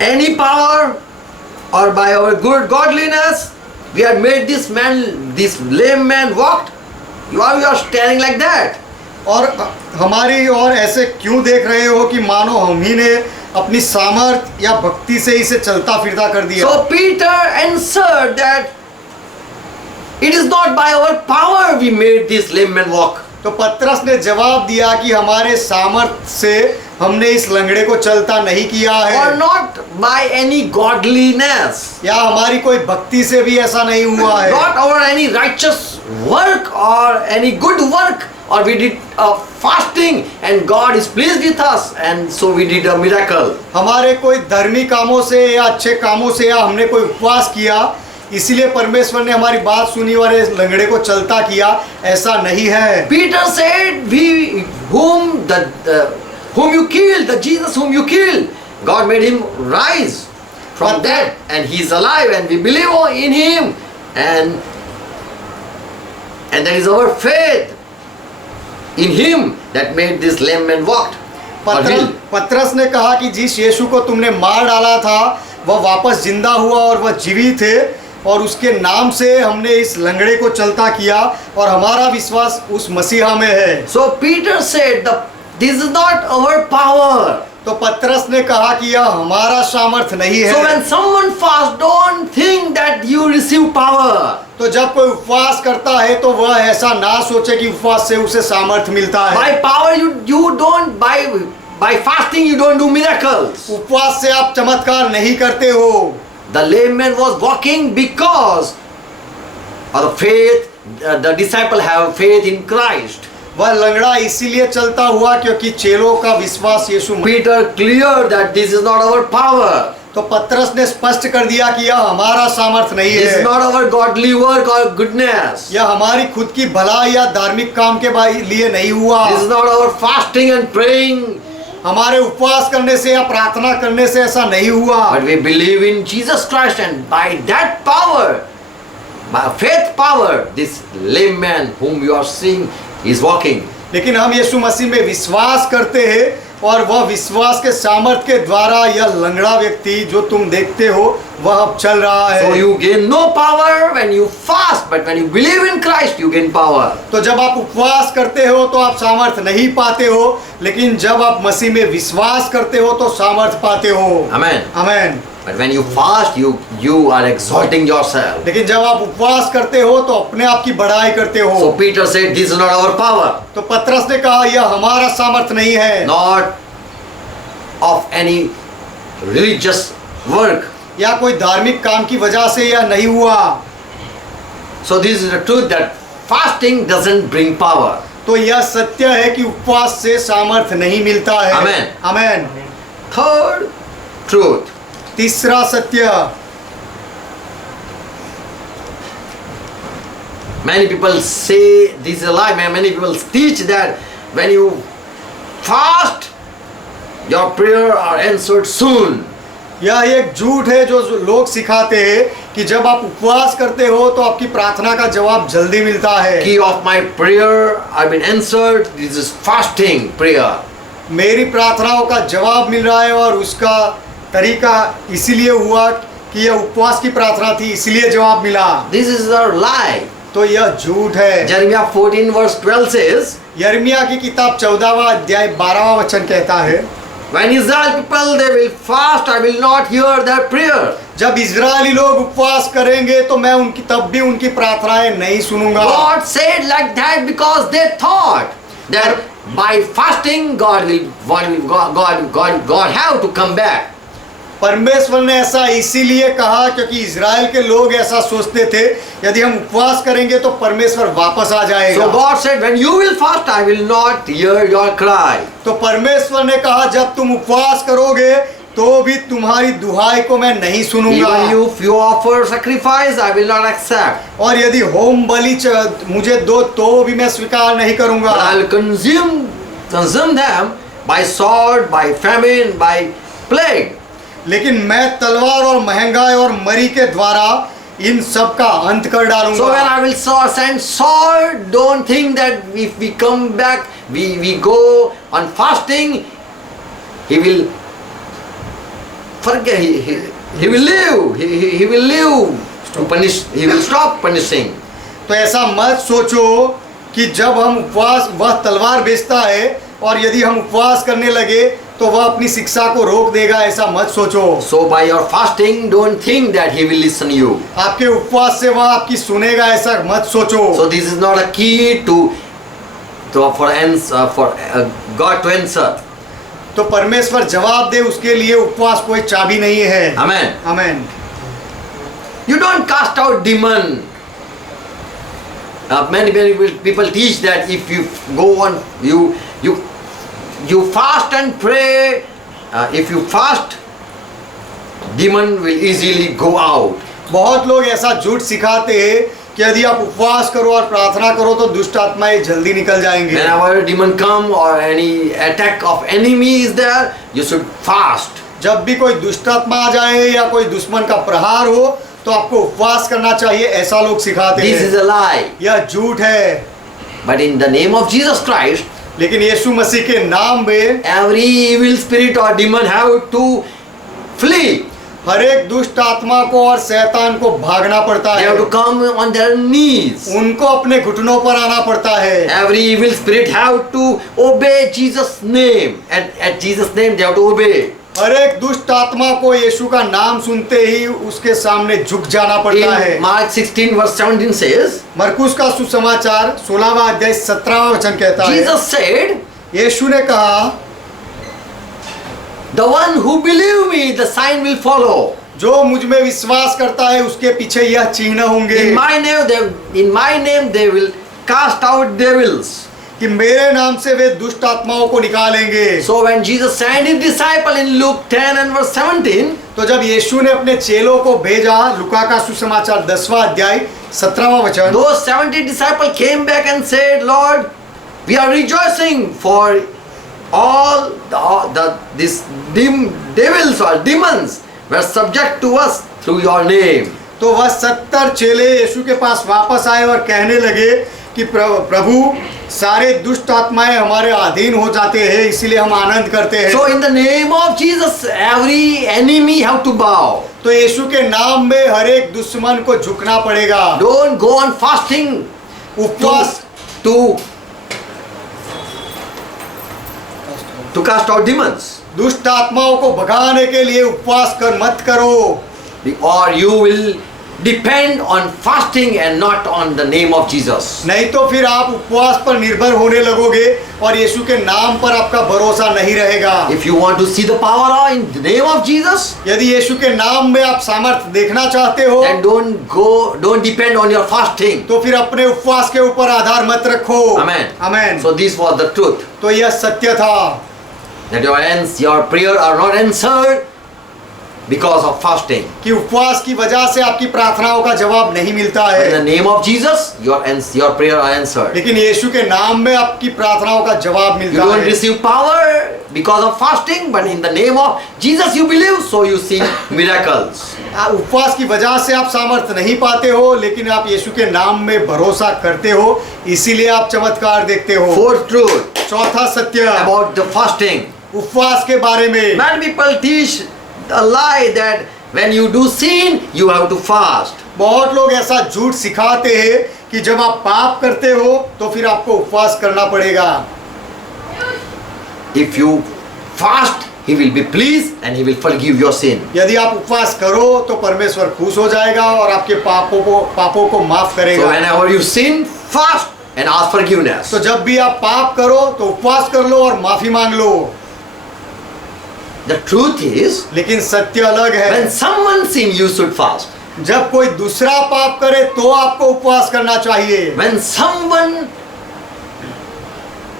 any power or by our good godliness we had made this lame man walked. Why you are staring like that? और हमारी ओर ऐसे क्यों देख रहे हो कि मानो हम ही ने अपनी सामर्थ या भक्ति से इसे चलता फिरता कर दिया? So Peter answered that it is not by our power we made this lame man walk. तो पतरस ने जवाब दिया कि हमारे सामर्थ से हमने इस लंगड़े को चलता नहीं किया है, Or not by any godliness. या हमारी कोई भक्ति से भी ऐसा नहीं हुआ है, Not our any righteous work or any good work, or we did a fasting and God is pleased with us and so we did a miracle. हमारे कोई धर्मी कामों से या अच्छे कामों से या हमने कोई उपवास किया इसीलिए परमेश्वर ने हमारी बात सुनी और इस लंगड़े को चलता किया, ऐसा नहीं है। Peter said, whom you killed, the Jesus whom you killed, God made him rise from dead and he is alive and we believe in him and that is our faith in him that made this lame man walked. पतरस ने कहा कि जिस यीशु को तुमने मार डाला था वह वापस जिंदा हुआ और वह जीवित है और उसके नाम से हमने इस लंगड़े को चलता किया और हमारा विश्वास उस मसीहा में है। So Peter said, this is not our power. तो पतरस ने कहा कि यह हमारा सामर्थ नहीं है। So when someone fasts, don't think that you receive power. तो जब कोई उपवास करता है तो वह ऐसा ना सोचे कि उपवास से उसे सामर्थ मिलता है। By power you don't, by fasting you don't do miracles. उपवास से आप चमत्कार नहीं करते हो। The lame man was walking because of the faith, the disciple have faith in Christ. वह लंगड़ा इसीलिए चलता हुआ क्योंकि चेलों का विश्वास यीशु में। Peter cleared that this is not our power. तो पतरस ने स्पष्ट कर दिया कि यह हमारा सामर्थ नहीं है। This is not our godly work or goodness. यह हमारी खुद की भलाई या धार्मिक काम के लिए नहीं हुआ। This is not our fasting and praying. हमारे उपवास करने से या प्रार्थना करने से ऐसा नहीं हुआ। But we believe in Jesus Christ and by that power, by faith power, this lame man whom you are seeing is walking. लेकिन हम यीशु मसीह में विश्वास करते हैं और वह विश्वास के सामर्थ के द्वारा यह लंगड़ा व्यक्ति जो तुम देखते हो वह अब चल रहा है। So you gain no power when you fast, but when you believe in Christ, you gain power. तो जब आप उपवास करते हो तो आप सामर्थ नहीं पाते हो, लेकिन जब आप मसीह में विश्वास करते हो तो सामर्थ पाते हो। Amen. Amen. But when you fast, you are exalting yourself. लेकिन जब आप उपवास करते हो तो अपने आप की बड़ाई करते हो। So Peter said, this is not our power. तो पतरस ने कहा यह हमारा सामर्थ नहीं है। Not of any religious work. या कोई धार्मिक काम की वजह से यह नहीं हुआ। So this is the truth that fasting doesn't bring power. तो यह सत्य है कि उपवास से सामर्थ नहीं मिलता है। Amen. आमेन। Third truth. तीसरा सत्य, many people say this is a lie. Many people teach that when you fast, your prayer are answered soon. यह एक झूठ है जो लोग सिखाते हैं कि जब आप उपवास करते हो तो आपकी प्रार्थना का जवाब जल्दी मिलता है। Key of my prayer have been answered. This is fasting prayer. मेरी प्रार्थनाओं का जवाब मिल रहा है और उसका तरीका इसीलिए हुआ कि यह उपवास की प्रार्थना थी, इसलिए जवाब मिला। This is a lie. तो यह झूठ है। Jeremiah 14 verse 12 says, यिर्मयाह की किताब 14वां अध्याय 12वां वचन कहता है, when Israel people they will fast, I will not hear their prayer. जब इजरायली लोग उपवास करेंगे तो मैं उनकी तब भी उनकी प्रार्थनाएं नहीं सुनूंगा। God said like that because they thought that by fasting God have to come back. परमेश्वर ने ऐसा इसीलिए कहा क्योंकि इजराइल के लोग ऐसा सोचते थे, यदि हम उपवास करेंगे तो परमेश्वर वापस आ जाएगा। So God said, when you will fast, I will not hear your cry. तो परमेश्वर ने कहा जब तुम उपवास करोगे तो भी तुम्हारी दुहाई को मैं नहीं सुनूंगा। Even if you offer sacrifice, I will not accept. और यदि होम बलि मुझे दो तो भी मैं स्वीकार नहीं करूंगा। But I will consume them by sword, by famine, by plague. लेकिन मैं तलवार और महंगाई और मरी के द्वारा इन सब का अंत कर डालूंगा। So when I will send sword, don't think that if we come back, we go on fasting, he will forget, he will live, he will live to punish, he will stop punishing. तो ऐसा मत सोचो कि जब हम उपवास, वह तलवार भेजता है और यदि हम उपवास करने लगे तो वह अपनी शिक्षा को रोक देगा, ऐसा मत सोचो। So by your fasting, don't think that he will listen you. आपके उपवास से वह आपकी सुनेगा, ऐसा मत सोचो। So this is not a key for God to answer. तो परमेश्वर जवाब दे उसके लिए उपवास कोई चाबी नहीं है। Amen. Amen. You don't cast out demon. Many people teach that if you go on, you fast and pray. If you fast, demon will easily go out. बहुत लोग ऐसा झूठ सिखाते हैं कि यदि आप उपवास करो और प्रार्थना करो तो दुष्ट आत्माएं जल्दी निकल जाएंगे। Whenever demon come or any attack of enemy is there, you should fast. जब भी कोई दुष्ट आत्मा आ जाए या कोई दुश्मन का प्रहार हो तो आपको उपवास करना चाहिए, ऐसा लोग सिखाते This is हैं। a lie. यह झूठ है। But in the name of Jesus Christ, लेकिन यीशु मसीह के नाम में every evil spirit or demon have to flee. हर एक दुष्ट आत्मा को और शैतान को भागना पड़ता They है। have to come on their knees. उनको अपने घुटनों पर आना पड़ता है। Every evil spirit have to obey Jesus' name. At Jesus' name they have to obey. हर एक दुष्ट आत्मा को यीशु का नाम सुनते ही उसके सामने झुक जाना पड़ता है। In Mark 16 verse 17 says, मरकुस का सुसमाचार 16वां अध्याय 17वां वचन कहता है, Jesus said, यीशु ने कहा, the one who believe me, the sign will follow. जो मुझ में विश्वास करता है उसके पीछे यह चिन्ह होंगे। In my name they will cast out devils. कि मेरे नाम से वे दुष्ट आत्माओं को निकालेंगे। So when Jesus sent his disciple in Luke 10 and verse 17, तो जब यीशु ने अपने चेलों को भेजा, लुका का सुसमाचार 10वां अध्याय 17वां वचन, those 70 disciples came back and said, Lord, we are rejoicing for all these devils or demons were subject to us through your name. तो वह 70 चेले यीशु के पास वापस आए और कहने लगे कि प्रभु, सारे दुष्ट आत्माएं हमारे अधीन हो जाते हैं, इसीलिए हम आनंद करते हैं। So in the name of Jesus, every enemy have to bow. तो यीशु के नाम में हर एक दुश्मन को झुकना पड़ेगा। Don't go on fasting उपवास to cast out demons, दुष्ट आत्माओं को भगाने के लिए उपवास मत करो, or you will depend on fasting and not on the name of Jesus. नहीं तो फिर आप उपवास पर निर्भर होने लगोगे और यीशु के नाम पर आपका भरोसा नहीं रहेगा। If you want to see the power in the name of Jesus, यदि यीशु के नाम में आप सामर्थ्य देखना चाहते हो, then don't depend on your fasting. तो फिर अपने उपवास के ऊपर आधार मत रखो। Amen. Amen. So this was the truth. तो यह सत्य था That your prayer are not answered because of fasting. कि उपवास की वजह से आपकी प्रार्थनाओं का जवाब नहीं मिलता In है, the name of Jesus, your prayer are answered. लेकिन यीशु के नाम में आपकी प्रार्थनाओं का जवाब You मिलता don't है। receive power because of fasting, but in the name of Jesus you believe, so you see miracles. उपवास की वजह से आप सामर्थ्य नहीं पाते हो, लेकिन आप यीशु के नाम में भरोसा करते हो, इसीलिए आप चमत्कार देखते हो। Fourth truth, चौथा सत्य about the fasting. उपवास के बारे में। Many people teach a lie that when you do sin, you have to fast. बहुत लोग ऐसा झूठ सिखाते हैं कि जब आप पाप करते हो तो फिर आपको उपवास करना पड़ेगा। If you fast, He will be pleased and He will forgive your sin. यदि आप उपवास करो तो परमेश्वर खुश हो जाएगा और आपके पापों को माफ So करेगा। whenever you sin, fast and ask forgiveness. तो जब भी आप पाप करो तो उपवास कर लो और माफी मांग लो। The truth is, लेकिन सत्य अलग है। when someone sin, you should fast. जब कोई दूसरा पाप करे तो आपको उपवास करना चाहिए। When someone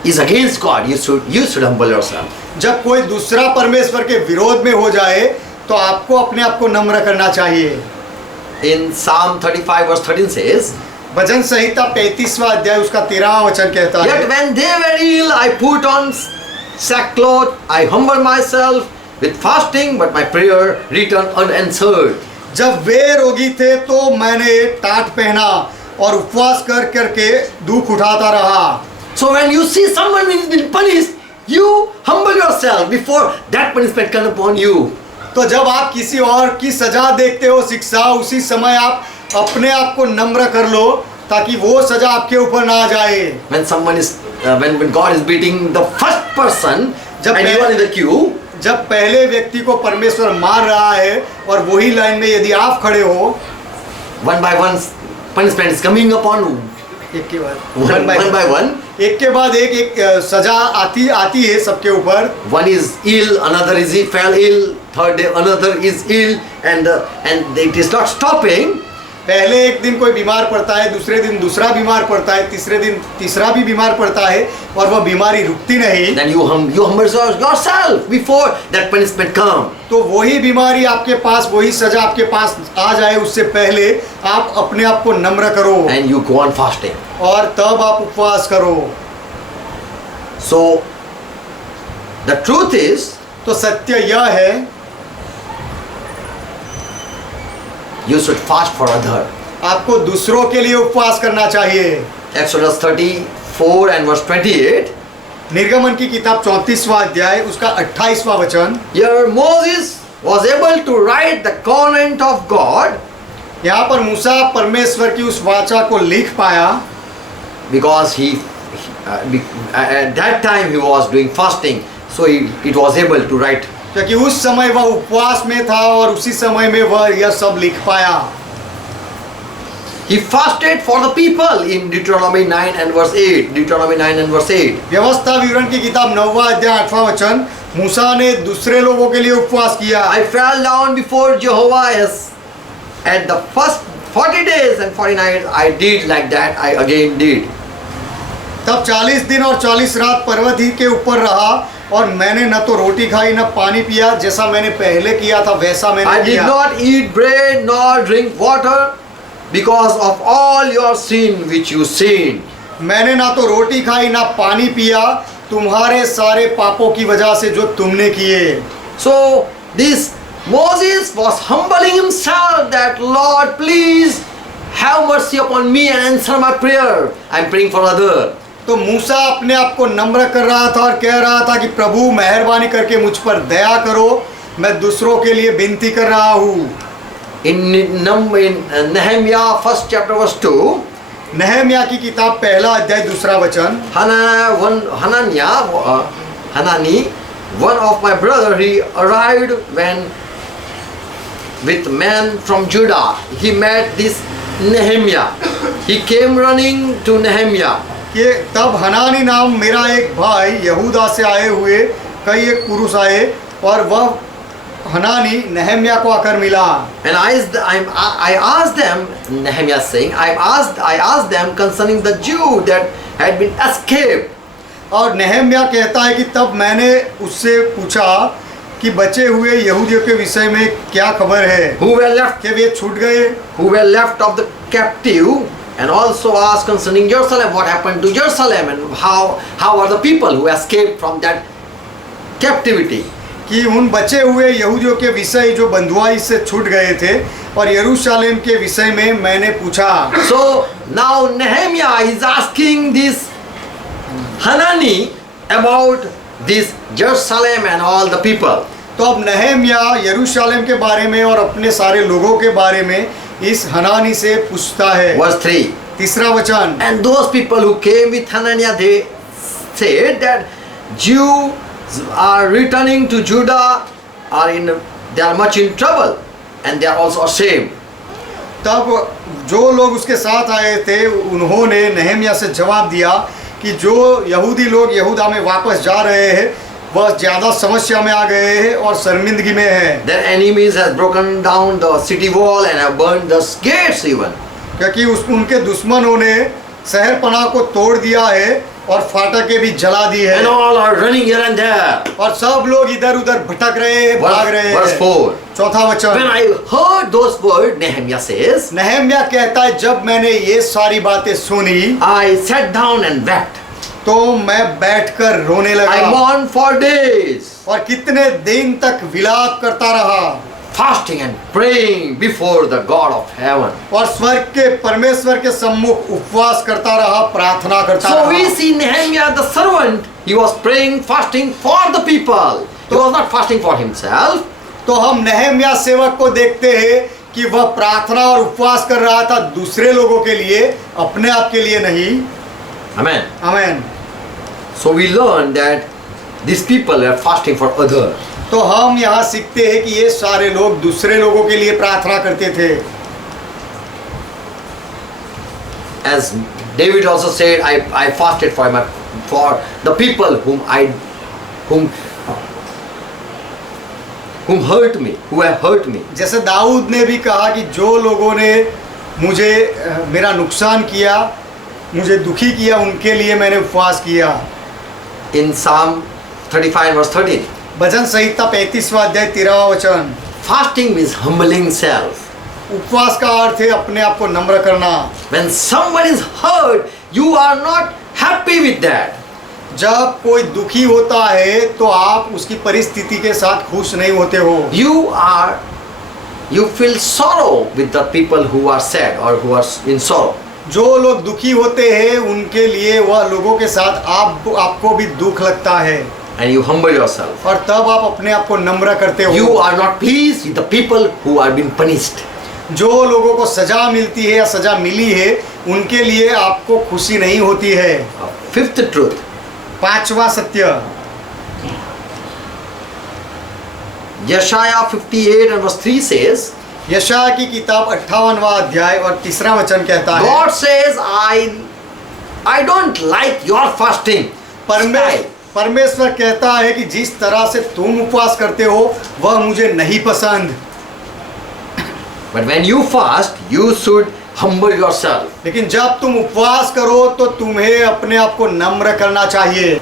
is against God, you should humble yourself. जब कोई दूसरा परमेश्वर के विरोध में हो जाए तो आपको अपने आप को नम्र करना चाहिए। In Psalm 35 verse 13 says, भजन संहिता 35वां अध्याय उसका 13वां वचन कहता है, Yet when they were ill, I put on sackcloth, I humbled myself with fasting, but my prayer returned unanswered. जब वे रोगी थे तो मैंने टाट पहना और उपवास कर करके दुख उठाता रहा। So when you see someone is being punished, you humble yourself before that punishment comes upon you. तो जब आप किसी और की सजा देखते हो, शिक्षा, उसी समय आप अपने आप को नम्र कर लो ताकि वो सजा आपके ऊपर ना आ जाए। When someone is, when God is beating the first person, जब and you are in the queue, जब पहले व्यक्ति को परमेश्वर मार रहा है और वही लाइन में यदि आप खड़े हो, one by one punishment is coming upon एक के बाद one by one. एक के बाद एक सजा आती है सबके ऊपर। One is ill, another is fell ill, third day another is ill, and it is not stopping. पहले एक दिन कोई बीमार पड़ता है, दूसरे दिन दूसरा बीमार पड़ता है, तीसरे दिन तीसरा भी बीमार पड़ता है और वह बीमारी रुकती नहीं। Then you humble yourself before that punishment come. तो वही बीमारी आपके पास, वही सजा आपके पास आ जाए उससे पहले आप अपने आप को नम्र करो And you go on fasting. और तब आप उपवास करो। So the truth is, तो सत्य यह है, you should fast for other. आपको दूसरों के लिए उपवास करना चाहिए। Exodus 34 and verse 28. निर्गमन की किताब 34वां अध्याय उसका 28वां वचन। Here Moses was able to write the covenant of God यहाँ पर मूसा परमेश्वर की उस वाचा को लिख पाया because at that time he was doing fasting, so it was able to write. क्योंकि उस समय वह उपवास में था और उसी समय में वह यह सब लिख पाया। He fasted for the people in Deuteronomy 9 and verse 8. Deuteronomy 9 and verse 8. व्यवस्था विवरण की किताब 9वां अध्याय 8वां वचन, मूसा ने दूसरे लोगों के लिए उपवास किया। I fell down before Jehovah at the first 40 days and 40 nights. I did like that. I again did. तब 40 दिन और 40 रात पर्वत ही के ऊपर रहा और मैंने न तो रोटी खाई न पानी पिया, जैसा मैंने पहले किया था वैसा मैंने I did किया। not eat bread nor drink water because of all your sin which you sinned. मैंने ना तो रोटी खाई ना पानी पिया तुम्हारे सारे पापों की वजह से जो तुमने किए। So this Moses was humbling himself that Lord please have mercy upon me and answer my prayer. I am praying for other. तो मूसा अपने आप को नम्र कर रहा था और कह रहा था कि प्रभु मेहरबानी करके मुझ पर दया करो, मैं दूसरों के लिए विनती कर रहा हूँ। In Nehemiah 1st chapter verse 2, नहम्याह की किताब पहला अध्याय दूसरा वचन, Hanani, one of my brother, he arrived with men from Judah. He met this Nehemiah. He came running to Nehemiah. कि तब हनानी नाम मेरा एक भाई यहूदा से आए हुए कई एक पुरुष आए और वह हनानी नहम्याह को आकर मिला। And I asked them, Nehemiah saying, I asked them concerning the Jew that had been escaped. और नहम्याह कहता है कि तब मैंने उससे पूछा कि बचे हुए यहूदियों के विषय में क्या खबर है, Who were left, कि वे छूट गए, who were left of the captive, and also asked concerning Jerusalem, what happened to Jerusalem and how are the people who escaped from that captivity. कि उन बचे हुए यहूदियों के विषय जो बंधुआई से छूट गए थे और यरूशलेम के विषय में मैंने पूछा। So now Nehemiah is asking this Hanani about this Jerusalem and all the people. तो अब नहम्या यरूशलेम के बारे में और अपने सारे लोगों के बारे में इस हनानी से पूछता है। Verse 3. तीसरा वचन, And those people who came with Hananiah, they said that Jews are returning to Judah, they are much in trouble, and they are also ashamed. तब जो लोग उसके साथ आए थे उन्होंने नहम्या से जवाब दिया कि जो यहूदी लोग यहूदा में वापस जा रहे हैं वह ज़्यादा समस्या में आ गए हैं और शर्मिंदगी में है। Their enemies has broken down the city wall and have burned the gates even. क्योंकि उनके दुश्मनों ने शहर पनाह को तोड़ दिया है और फाटकें भी जला दी है। And all are running here and there. और सब लोग इधर उधर भटक रहे हैं, भाग रहे हैं। Verse 4. चौथा When वचन, I heard those words, Nehemiah says, नहम्या कहता है जब मैंने ये सारी बातें सुनी I sat down and wept. तो मैं बैठकर रोने I लगा mourned for days, और कितने दिन तक विलाप करता रहा fasting and praying before the God of heaven. और स्वर्ग के परमेश्वर के सम्मुख उपवास करता रहा, प्रार्थना करता So we रहा। see Nehemiah the servant, he was praying, fasting for the people. He was not fasting for himself. तो हम नहम्या सेवक को देखते हैं कि वह प्रार्थना और उपवास कर रहा था दूसरे लोगों के लिए, अपने आप के लिए नहीं। Amen. आमीन। So we learn that these people are fasting for others. तो हम यहाँ सीखते हैं कि ये सारे लोग दूसरे लोगों के लिए प्रार्थना करते थे। As David also said, I fasted for the people whom hurt me, who have hurt me. जैसे दाऊद ने भी कहा कि जो लोगों ने मुझे मेरा नुकसान किया, मुझे दुखी किया, उनके लिए मैंने उपवास किया। In Psalm 35 verse 13. भजन संहिता 35वां अध्याय 13वां वचन। Fasting means humbling self. उपवास का अर्थ है अपने आप को नम्र करना। When someone is hurt, you are not happy with that. जब कोई दुखी होता है तो आप उसकी परिस्थिति के साथ खुश नहीं होते हो। You feel sorrow with the people who are sad or who are in sorrow. जो लोग दुखी होते हैं उनके लिए वह लोगों के साथ आपको भी दुख लगता है And you humble yourself. और तब आप अपने आप को नम्र करते हो। You are not pleased with the people who are being punished. जो लोगों को सजा मिलती है या सजा मिली है उनके लिए आपको खुशी नहीं होती है। Fifth truth. पांचवा सत्य, Yeshaya 58 and verse 3 says, यशायाह की किताब 58वां अध्याय और तीसरा वचन कहता है, God says, I don't like your fasting. style. परमेश्वर कहता है कि जिस तरह से तुम उपवास करते हो वह मुझे नहीं पसंद। But when you fast, you should humble yourself. लेकिन जब तुम उपवास करो तो तुम्हें अपने आप को नम्र करना चाहिए।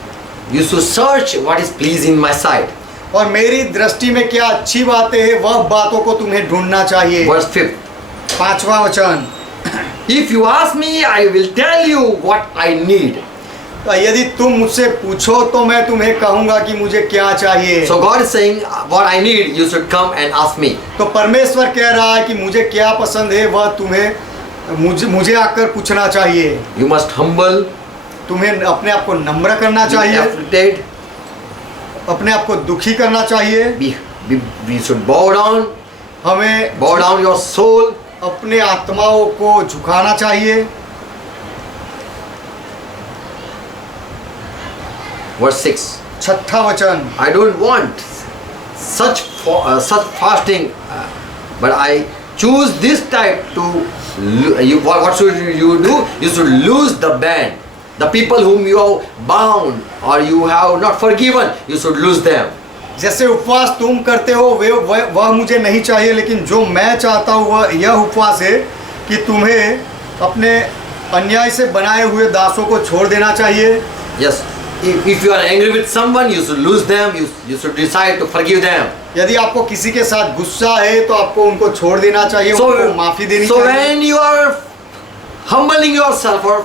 You should search what is pleasing my sight. और मेरी दृष्टि में क्या अच्छी बातें हैं वह बातों को तुम्हें ढूंढना चाहिए। Verse 5. पांचवा वचन, If you ask me, I will tell you what I need. तो यदि तुम मुझसे पूछो तो मैं तुम्हें कहूंगा कि मुझे क्या चाहिए। So God is saying, what I need, you should come and ask me. तो परमेश्वर कह रहा है कि मुझे क्या पसंद है वह तुम्हें मुझे आकर पूछना चाहिए। You must humble, तुम्हें अपने आप को नम्र करना be चाहिए, afflicted, अपने आप को दुखी करना चाहिए। we should bow down your soul. अपने आत्माओं को झुकाना चाहिए। Verse 6. छठा वचन, I don't want such fasting, but I choose this type to. What should you do? You should lose the band. The people whom you have bound or you have not forgiven, you should lose them. जैसे उपवास तुम करते हो वह मुझे नहीं चाहिए, लेकिन जो मैं चाहता हूँ वह यह उपवास है कि तुम्हें अपने अन्याय से बनाए हुए दासों को छोड़ देना चाहिए। Yes. If you are angry with someone, you should lose them. You should decide to forgive them. यदि आपको किसी के साथ गुस्सा है तो आपको उनको छोड़ देना चाहिए, उनको माफी देनी So चाहिए। when you are humbling yourself or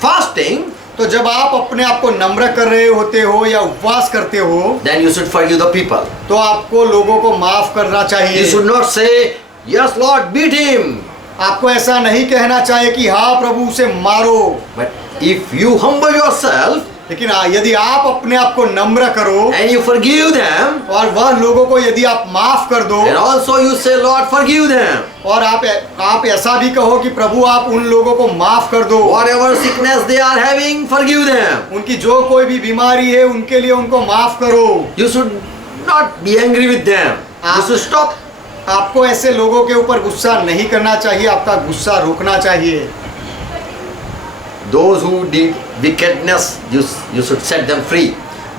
fasting, तो जब आप अपने आप को नम्र कर रहे होते हो या उपवास करते हो then you should forgive the people. तो आपको लोगों को माफ करना चाहिए। You should not say, yes Lord, beat him. आपको ऐसा नहीं कहना चाहिए कि हाँ प्रभु उसे मारो। But if you humble yourself लेकिन यदि आप अपने आप को नम्र करो and you forgive them, और वह लोगों को यदि आप माफ कर दो and also you say, Lord, forgive them. और आप ऐसा भी कहो कि प्रभु आप उन लोगों को माफ कर दो, Whatever sickness they are having, forgive them. उनकी जो कोई भी बीमारी है उनके लिए उनको माफ करो। You should not be angry with them. You should stop. आपको ऐसे लोगों के ऊपर गुस्सा नहीं करना चाहिए, आपका गुस्सा रोकना चाहिए। Those who did wickedness, you should set them free.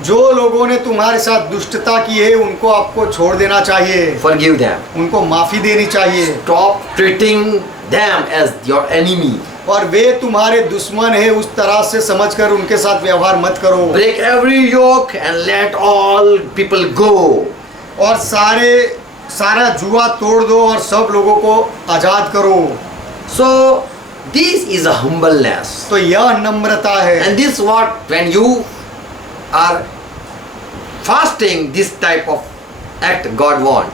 जो लोगों ने तुम्हारे साथ दुष्टता की है उनको आपको छोड़ देना चाहिए, Forgive them. उनको माफी देनी चाहिए। Stop treating them as your enemy. और वे तुम्हारे दुश्मन है उस तरह से समझकर उनके साथ व्यवहार मत करो। Break every yoke and let all people go. और सारा जुआ तोड़ दो और सब लोगों को आजाद करो। So this is a humbleness. तो यह नम्रता है। And this what when you are fasting, this type of act God want.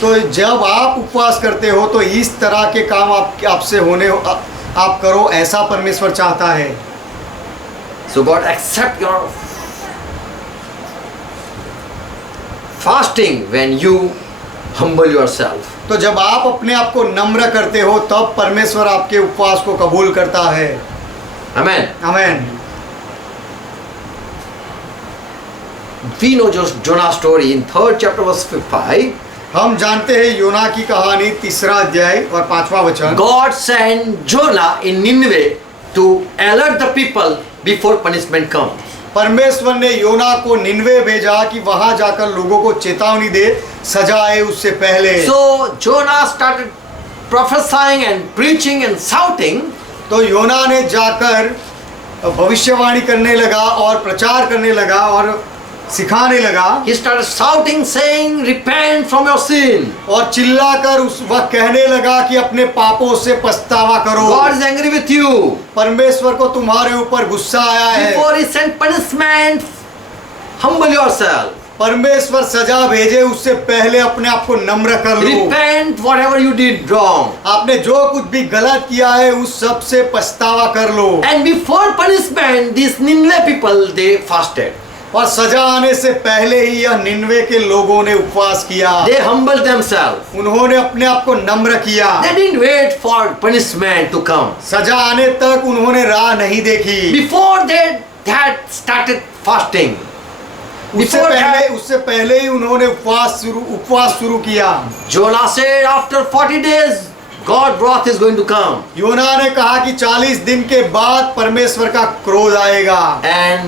तो जब आप उपवास करते हो तो इस तरह के काम आपसे होने आप करो, ऐसा परमेश्वर चाहता है। So God accept your fasting when you humble yourself. तो जब आप अपने आप को नम्र करते हो तब परमेश्वर आपके उपवास को कबूल करता है। Amen. आमीन। We know just Jonah's story in 3rd chapter verse 5. हम जानते हैं योना की कहानी 3रा अध्याय और 5वां वचन। God sent Jonah in Nineveh to alert the people before punishment comes. परमेश्वर ने योना को निनवे भेजा कि वहां जाकर लोगों को चेतावनी दे, सजा आए उससे पहले। So Jonah started prophesying and preaching and shouting. तो योना ने जाकर भविष्यवाणी करने लगा और प्रचार करने लगा और सिखाने लगा। He started shouting, saying, "Repent from your sin." और चिल्लाकर उस वक्त कहने लगा कि अपने पापों से पछतावा करो। God is angry with you. परमेश्वर को तुम्हारे ऊपर गुस्सा आया है। Before He sent punishment, humble yourself. परमेश्वर सजा भेजे उससे पहले अपने आप को नम्र कर लो। Repent whatever you did wrong. आपने जो कुछ भी गलत किया है उस सब से पछतावा कर लो। And before punishment, these Nineveh people they fasted. और सजा आने से पहले ही यह निनवे के लोगों ने उपवास किया। They humbled themselves. उन्होंने अपने आप को नम्र किया। They didn't wait for punishment to come. सजा आने तक उन्होंने राह नहीं देखी। Before they had started fasting. उससे पहले ही उन्होंने उपवास शुरू किया। Jonah said, after 40 days, God's wrath is going to come. योना ने कहा कि 40 दिन के बाद परमेश्वर का क्रोध आएगा। And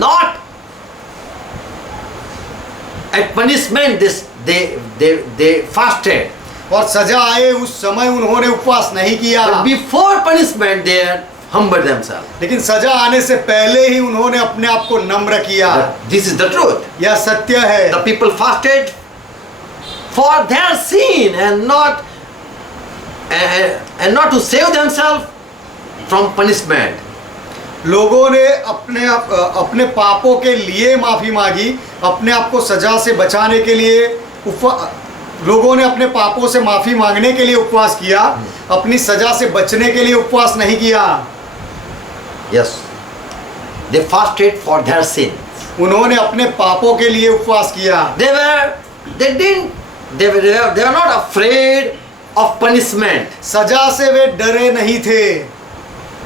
not at punishment, they fasted. और सजा आए उस समय उन्होंने उपवास नहीं किया। But before punishment, they had humbled themselves. लेकिन सजा आने से पहले ही उन्होंने अपने आप को नम्र किया। But this is the truth. यह सत्य है। The people fasted for their sin and not to save themselves from punishment. लोगों ने अपने पापों के लिए माफी मांगी, अपने आप को सजा से बचाने के लिए लोगों ने अपने पापों से माफी मांगने के लिए उपवास किया, अपनी सजा से बचने के लिए उपवास नहीं किया। Yes, they fasted for their sin. उन्होंने अपने पापों के लिए उपवास किया। They were not afraid of punishment. सजा से वे डरे नहीं थे।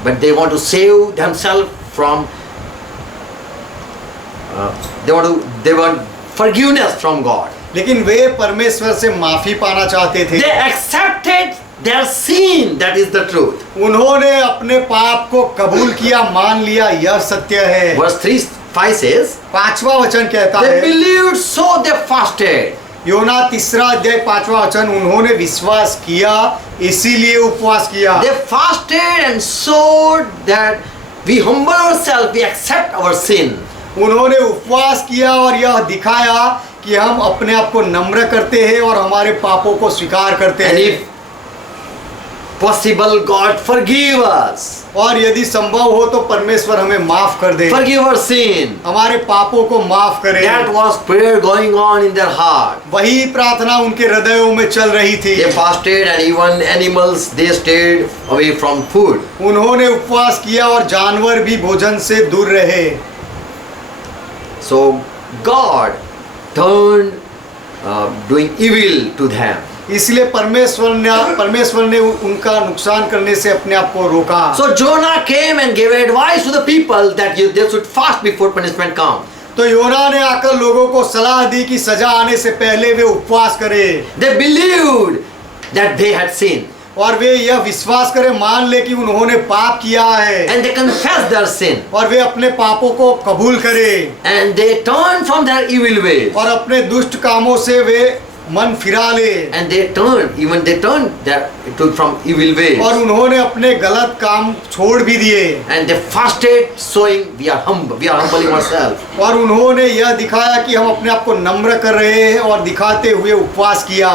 But they want to save themselves from. They want forgiveness from God. लेकिन वे परमेश्वर से माफी पाना चाहते थे। They accepted their sin. That is the truth. उन्होंने अपने पाप को कबूल किया, मान लिया, यह सत्य है। Verse 3-5 says, 5वां वचन कहता they है, believed, so they fasted. योना 3रा अध्याय 5वां वचन, उन्होंने विश्वास किया इसीलिए उपवास किया। They fasted and showed that we humble ourselves, we accept our sin. उन्होंने उपवास किया और यह दिखाया कि हम अपने आप को नम्र करते हैं और हमारे पापों को स्वीकार करते And हैं। if possible, God forgive us. और यदि संभव हो तो परमेश्वर हमें माफ कर दे, Forgive our sin. हमारे पापों को माफ करे। That was prayer going on in their heart. वही प्रार्थना उनके हृदयों में चल रही थी। They fasted and even animals, they stayed away from food. उन्होंने उपवास किया और जानवर भी भोजन से दूर रहे। So God turned doing evil to them. इसलिए परमेश्वर ने उनका नुकसान करने से अपने आप को रोका। So Jonah came and gave advice to the people that they should fast before punishment comes. तो योना ने आकर लोगों को सलाह दी कि सजा आने से पहले वे उपवास करें। They believed that they had sinned. और वे यह विश्वास करें, मान ले कि उन्होंने पाप किया है। And they confessed their sin. और वे अपने पापों को कबूल करें। And they turned from their evil ways. और अपने दुष्ट कामों से वे मन फिरा ले। And they turned from evil ways. और उन्होंने अपने गलत काम छोड़ भी दिए। And they fasted, showing we are humbling ourselves. और उन्होंने यह दिखाया कि हम अपने आप को नम्र कर रहे हैं और दिखाते हुए उपवास किया।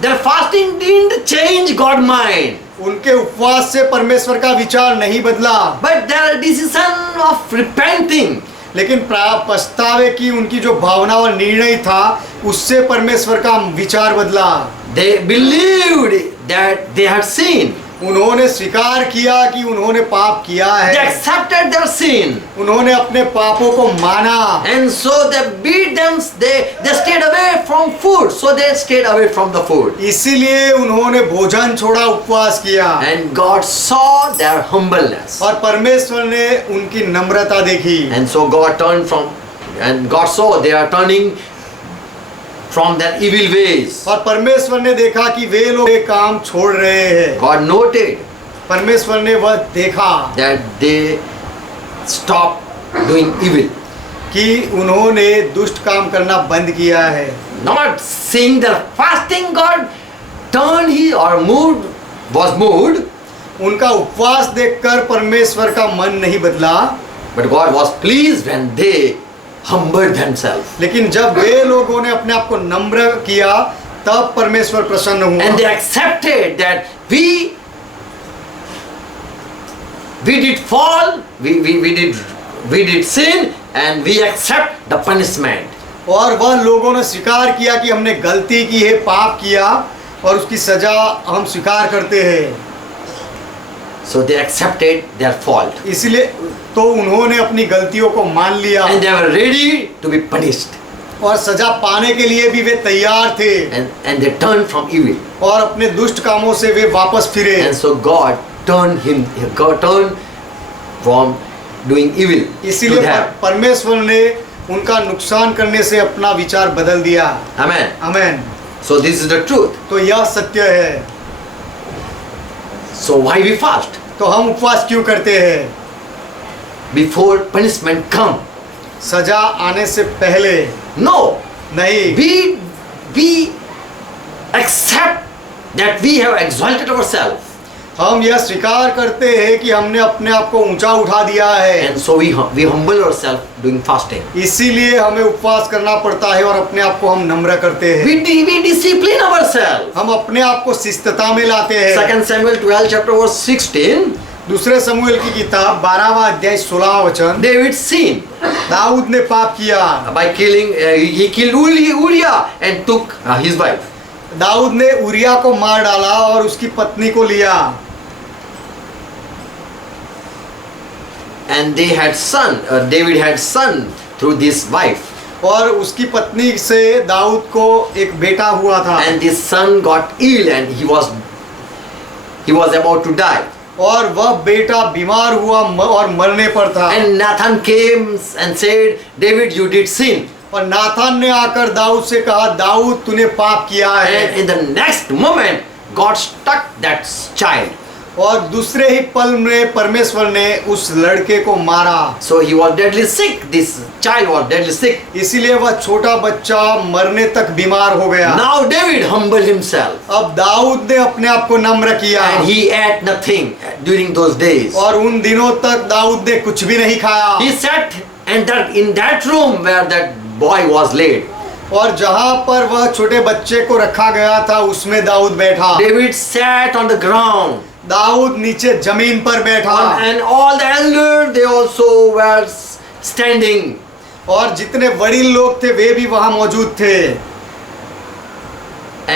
Their fasting didn't change God's mind. उनके उपवास से परमेश्वर का विचार नहीं बदला, But their decision of repenting. लेकिन पछतावे की उनकी जो भावना और निर्णय था उससे परमेश्वर का विचार बदला। They believed that they had sinned. उन्होंने स्वीकार किया कि उन्होंने पाप किया They है। accepted their sin. उन्होंने अपने पापों को माना। And so they beat them. They stayed away from food. So they stayed away from the food. इसीलिए उन्होंने भोजन छोड़ा, उपवास किया। And God saw their humbleness. और परमेश्वर ने उनकी नम्रता देखी। And so God saw they are turning from their evil ways. और परमेश्वर ने देखा कि वे लोग ये काम छोड़ रहे हैं। God noted परमेश्वर ने वह देखा that they stopped doing evil. कि उन्होंने दुष्ट काम करना बंद किया है। Not seeing their fasting, God was moved. उनका उपवास देखकर परमेश्वर का मन नहीं बदला, But God was pleased when they humbled themselves. लेकिन जब वे लोगों ने अपने आप को नम्र किया तब परमेश्वर प्रसन्न हुआ। And they accepted that we did fall, we did sin, and we accept the punishment. और वह लोगों ने स्वीकार किया कि हमने गलती की है, पाप किया और उसकी सजा हम स्वीकार करते हैं। So they accepted their fault. इसलिए तो उन्होंने अपनी गलतियों को मान लिया And they were ready to be punished. और सजा पाने के लिए भी वे तैयार थे। And they turned from evil. और अपने दुष्ट कामों से वे वापस फिरे। And so God turned from doing evil to इसीलिए them. परमेश्वर ने उनका नुकसान करने से अपना विचार बदल दिया। Amen. Amen. So this is the truth. तो यह सत्य है। So why we fast? तो हम उपवास क्यों करते हैं? Before punishment come. सजा आने से पहले No. नहीं। We accept that we have exalted ourselves. हम यह स्वीकार करते हैं कि हमने अपने आप को ऊंचा उठा दिया है। And so we humble ourselves doing fasting. इसीलिए हमें उपवास करना पड़ता है और अपने आप को हम नम्र करते हैं। We discipline ourselves. हम अपने आप को शिस्तता में लाते हैं। 2 Samuel 12 chapter verse 16. दूसरे समूएल की किताब 12वां अध्याय 16वां वचन। David sinned दाऊद ने पाप किया। by killing. He killed Uriah and took his wife. Dawood ने उरिया को मार डाला और उसकी पत्नी को लिया। And they had son. David had son through this wife. और उसकी पत्नी से दाऊद को एक बेटा हुआ था। And this son got ill and he was about to die. और वह बेटा बीमार हुआ और मरने पर था। And Nathan came and said, David, you did sin. और नाथान ने आकर दाऊद से कहा, दाऊद तूने पाप किया है। And in the next moment, God struck that child. और दूसरे ही पल में परमेश्वर ने उस लड़के को मारा। So he was deadly sick. This child was deadly sick. इसीलिए वह छोटा बच्चा मरने तक बीमार हो गया। Now David humbled himself. अब दाऊद ने अपने आप को नम्र किया। And he ate nothing during those days. और उन दिनों तक दाऊद ने कुछ भी नहीं खाया। He sat in that room where that boy was laid. और जहाँ पर वह छोटे बच्चे को रखा गया था उसमें दाऊद बैठा। David sat on the ground. Dawood नीचे जमीन पर बैठा। And all the elders, they also were standing. और जितने वडील लोग थे वे भी वहाँ मौजूद थे।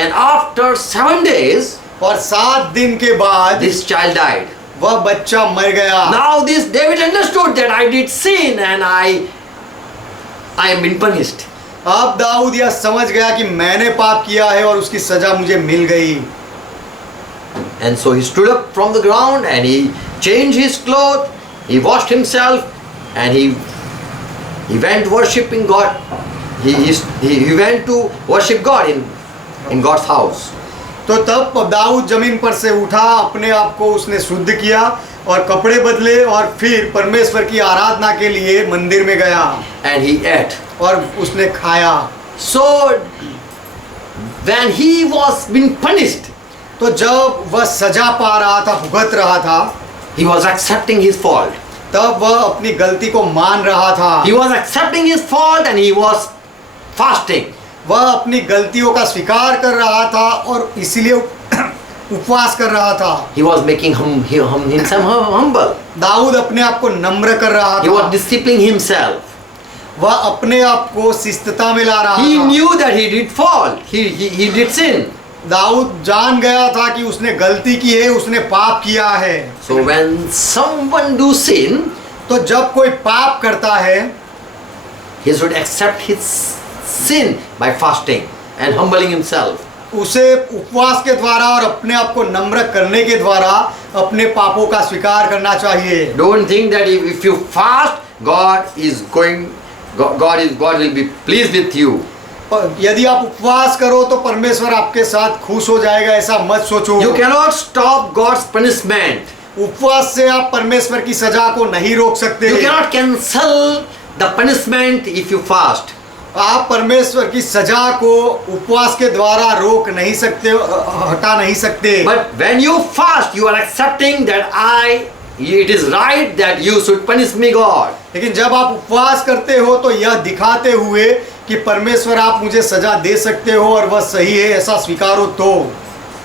And after 7 days, और 7 दिन के बाद this child died. वह बच्चा मर गया। Now this David understood that I did sin and I I am been punished. अब दाऊद यह समझ गया कि मैंने पाप किया है और उसकी सजा मुझे मिल गई। And so he stood up from the ground and he changed his clothes, he washed himself, and he went worshiping God. He went to worship God in God's house. तो तब दाऊद जमीन पर से उठा, अपने आप को उसने शुद्ध किया और कपड़े बदले और फिर परमेश्वर की आराधना के लिए मंदिर में गया And he ate. और उसने खाया। So when he was being punished, तो जब वह सजा पा रहा था, भुगत रहा था, he was accepting his fault. तब वह अपनी गलती को मान रहा था। He was accepting his fault and he was fasting. वह अपनी गलतियों का स्वीकार कर रहा था और इसीलिए उपवास कर रहा था। He was making himself humble. Dawood अपने आप को नम्र कर रहा He था। was disciplining himself. वह अपने आप को शिस्तता में ला रहा He था। knew that he did fall. He did sin. Dawood जान गया था कि उसने गलती की है, उसने पाप किया है। So when someone do sin, तो जब कोई पाप करता है, he should accept his sin by fasting and humbling himself. उसे उपवास के द्वारा और अपने आप को नम्र करने के द्वारा अपने पापों का स्वीकार करना चाहिए। Don't think that if you fast, God will be pleased with you. यदि आप उपवास करो तो परमेश्वर आपके साथ खुश हो जाएगा, ऐसा मत सोचो। You cannot stop God's punishment. उपवास से आप परमेश्वर की सजा को नहीं रोक सकते। You cannot cancel the punishment if you fast. आप परमेश्वर की सजा को उपवास के द्वारा रोक नहीं सकते, हटा नहीं सकते। But when you fast, you are accepting that it is right that you should punish me, God. लेकिन जब आप उपवास करते हो तो यह दिखाते हुए कि परमेश्वर आप मुझे सजा दे सकते हो और वह सही है, ऐसा स्वीकारो तो।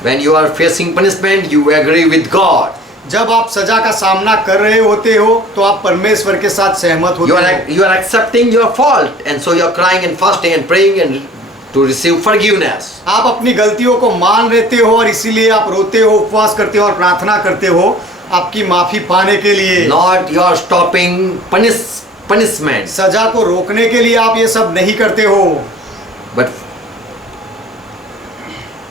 When you are facing punishment, you agree with God. जब आप सजा का सामना कर रहे होते हो तो आप परमेश्वर के साथ सहमत होते हो। You are accepting your fault, and so you are crying and fasting and praying and to receive forgiveness. आप अपनी गलतियों को मान लेते हो और इसीलिए आप रोते हो, उपवास करते हो और प्रार्थना करते हो आपकी माफी पाने के लिए। Not you are stopping punishment, सजा को रोकने के लिए आप ये सब नहीं करते हो।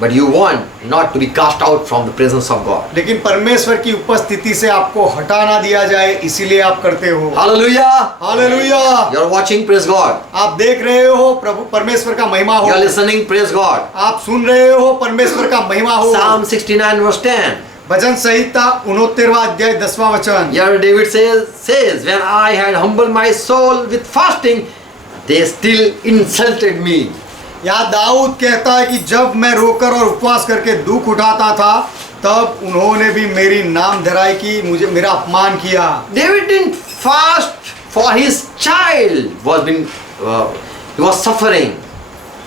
but you want not to be cast out from the presence of God. लेकिन परमेश्वर की उपस्थिति से आपको हटा ना दिया जाए, इसीलिए आप करते हो। Hallelujah! Hallelujah! You are watching, praise God. आप देख रहे हो, प्रभु परमेश्वर का महिमा हो। You are listening, praise God. आप सुन रहे हो, परमेश्वर का महिमा हो। Psalm 69 verse 10. भजन संहिता 69वां अध्याय 10वां वचन। Here David says, when I had humbled my soul with fasting, they still insulted me. यहाँ दाऊद कहता है कि जब मैं रोकर और उपवास करके दुख उठाता था, तब उन्होंने भी मेरी नाम धराई की, मुझे मेरा अपमान किया। David didn't fast for his child he was suffering.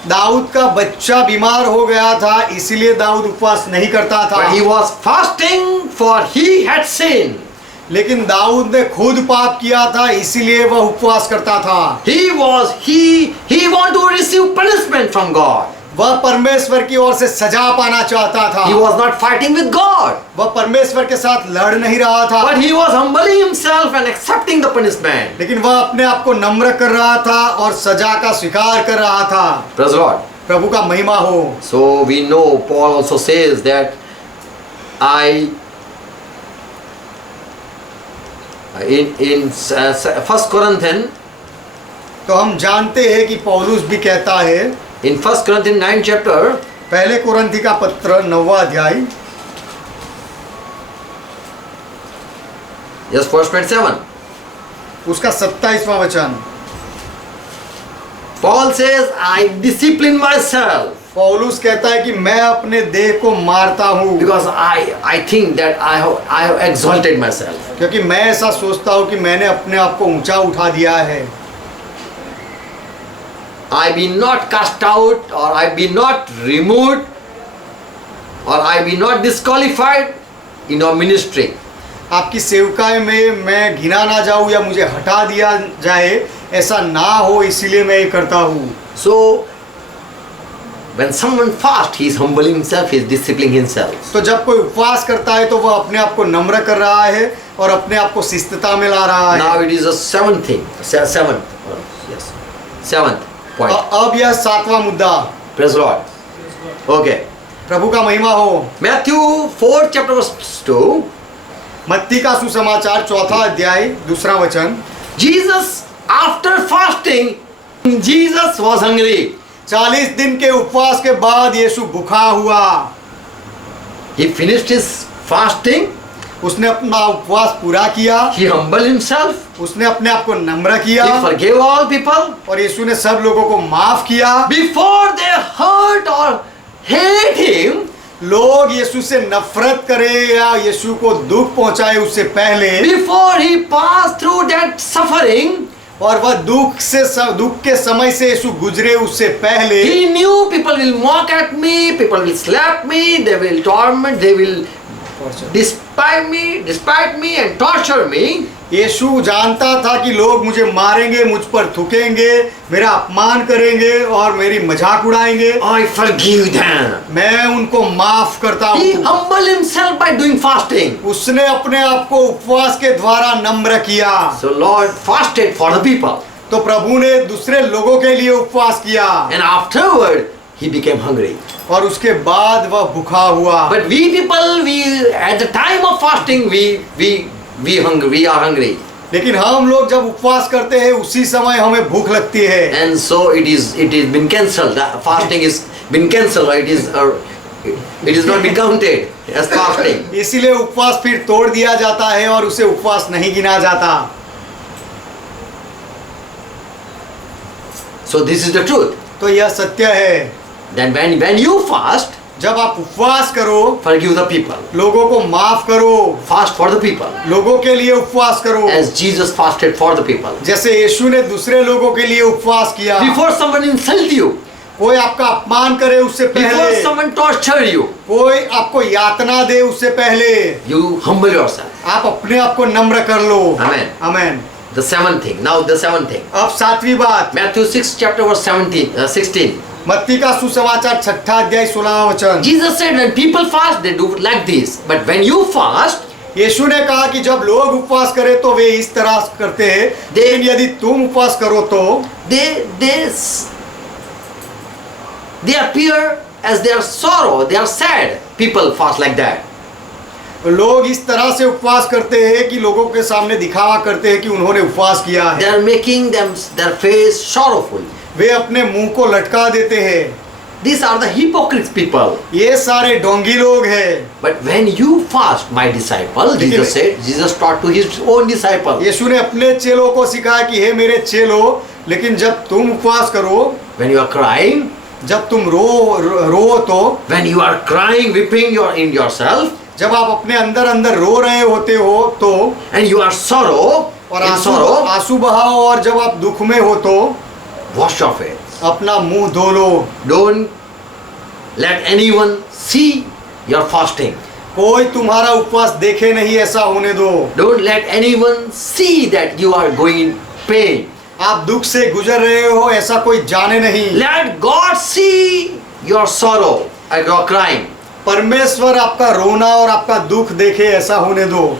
Dawood का बच्चा बीमार हो गया था, इसीलिए दाऊद उपवास नहीं करता था। But he was fasting for he had sinned. लेकिन दाऊद ने खुद पाप किया था, इसीलिए वह उपवास करता था। He want to receive punishment from God. वह परमेश्वर की ओर से सजा पाना चाहता था। He was not fighting with God. वह परमेश्वर के साथ लड़ नहीं रहा था, But he was humbling himself and accepting the punishment. लेकिन वह अपने आप को नम्र कर रहा था और सजा का स्वीकार कर रहा था। Praise God. प्रभु का महिमा हो। So we know Paul also says that in 1 Corinthians, तो हम जानते हैं कि पौलुस भी कहता है in 1 Corinthians 9 chapter, पहले कुरिन्थी का पत्र 9वां अध्याय just verse 27. उसका 27वां वचन। Paul says, I discipline myself पौलुस कहता है कि मैं अपने देह को मारता हूँ, because I think that I have exalted myself. क्योंकि मैं ऐसा सोचता हूँ कि मैंने अपने आप को ऊंचा उठा दिया है। I be not cast out, or I be not removed, or I be not disqualified in your ministry. आपकी सेवकाई में मैं घिना ना जाऊँ या मुझे हटा दिया जाए, ऐसा ना हो, इसीलिए मैं ये करता हूँ। So when someone fasts, he is humbling himself, he is disciplining himself. तो जब कोई उपवास करता है तो वह अपने आप को नम्र कर रहा है और अपने आप को शिस्तता में ला रहा है। Now it is a seventh thing. Yes. Seventh point. अब यह 7वां मुद्दा। Praise the Lord. Okay. प्रभु का महिमा हो। Matthew 4 chapter verse 2. मत्ती का सुसमाचार 4 अध्याय 2 वचन। Jesus, after fasting, Jesus was hungry. 40 दिन के उपवास के बाद यीशु भूखा हुआ। He finished his fasting. उसने अपना उपवास पूरा किया। He humbled himself. उसने अपने आप को नम्र किया। He forgave all people. और यीशु ने सब लोगों को माफ किया। Before they hurt or hate him, लोग यीशु से नफरत करें या यीशु को दुख पहुंचाए उससे पहले, before he passed through that suffering, और वह दुख के समय से यीशु गुजरे उससे पहले, he knew people will mock at me, people will slap me, they will torment, they will despite me and torture me. यीशु जानता था कि लोग मुझे मारेंगे, मुझ पर थूकेंगे, मेरा अपमान करेंगे और मेरी मजाक उड़ाएंगे। I forgive them. मैं उनको माफ करता He हूँ। humbled himself by doing fasting. उसने अपने आप को उपवास के द्वारा नम्र किया। So Lord fasted for the people. तो प्रभु ने दूसरे लोगों के लिए उपवास किया। And afterward, he became hungry. और उसके बाद वह भूखा हुआ। But we people, we at the time of fasting, we are hungry. लेकिन हम लोग जब उपवास करते हैं उसी समय हमें भूख लगती है। And so it is been cancelled. The fasting is been cancelled. It is not been counted as fasting. इसीलिए उपवास फिर तोड़ दिया जाता है और उसे उपवास नहीं गिना जाता। So this is the truth. तो यह सत्य है। Then when you fast, जब आप उपवास करो, forgive the people. लोगों को माफ करो, Fast for the people. लोगों के लिए उपवास करो, As Jesus fasted for the people. जैसे यीशु ने दूसरे लोगों के लिए उपवास किया। Before someone insult you, कोई आपका अपमान करे उससे before पहले, someone torture you, कोई आपको यातना दे उससे पहले, you humble yourself. आप अपने आप को नम्र कर लो। Amen. Amen. The seventh thing. Now the seventh thing. अब 7वीं बात, Matthew 6 chapter verse 16. मत्ती का सुसमाचार 6 अध्याय 16 वचन। Jesus said when people fast, they do like this. But when you fast, यीशु ने कहा कि जब लोग उपवास करें तो वे इस तरह करते हैं, लेकिन यदि तुम उपवास करो तो they appear as they are sorrow, they are sad. People fast like that. लोग इस तरह से उपवास करते हैं कि लोगों के सामने दिखावा करते हैं कि उन्होंने उपवास किया They है। are making their face sorrowful. वे अपने मुंह को लटका देते हैं। These are the hypocrites people. ये सारे ढोंगी लोग हैं। But when you fast, my disciple, Jesus said, Jesus taught to his own disciple. यीशु ने अपने चेलों को सिखाया कि हे मेरे चेलों, लेकिन जब तुम उपवास करो, When you are crying, जब तुम रो तो, when you are crying, weeping in yourself, जब आप अपने अंदर अंदर रो रहे होते हो तो, and you are sorrow, और in sorrow, आंसू बहाओ, और जब आप दुख में हो तो wash your face. अपना मुंह धो लो। Don't let anyone see your fasting. कोई तुम्हारा उपवास देखे नहीं, ऐसा होने दो। Don't let anyone see that you are going in pain. आप दुख से गुजर रहे हो, ऐसा कोई जाने नहीं। Let God see your sorrow and your crying. परमेश्वर आपका रोना और आपका दुख देखे, ऐसा होने दो।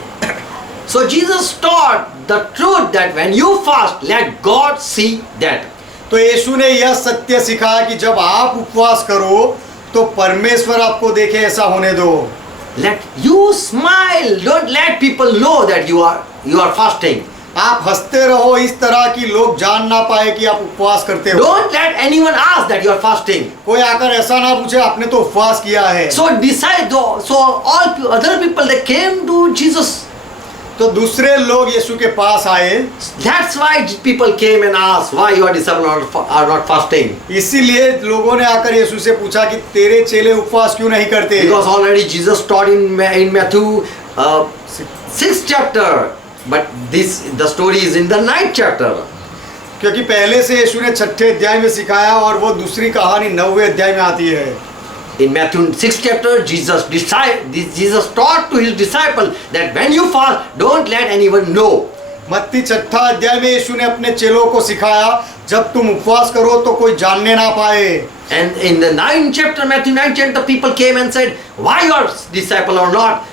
So Jesus taught the truth that when you fast, let God see that. तो यीशु ने यह सत्य सिखाया कि जब आप उपवास करो तो परमेश्वर आपको देखे, ऐसा होने दो। Let you smile. Don't let people know that you are fasting. आप हंसते रहो इस तरह कि लोग जान ना पाए कि आप उपवास करते हो। Don't let anyone ask that you are fasting. कोई आकर ऐसा ना पूछे आपने तो उपवास किया है। So all other people, they came to Jesus. तो दूसरे लोग यीशु के पास आए। That's why people came and asked why your disciples are not fasting. इसीलिए लोगों ने आकर यीशु से पूछा कि तेरे चेले उपवास क्यों नहीं करते? Because already Jesus taught in Matthew 6th chapter, but the story is in the 9th chapter. क्योंकि पहले से यीशु ने 6ठे अध्याय में सिखाया और वो दूसरी कहानी 9वें अध्याय में आती है। In Matthew 6th chapter, Jesus taught to his disciple that when you fast, don't let anyone know. मत्ती 6ठा अध्याय में यीशु ने अपने चेलों को सिखाया, जब तुम उपवास करो तो कोई जानने ना पाए। And in the 9th chapter, Matthew 9th chapter, people came and said, why your disciple are not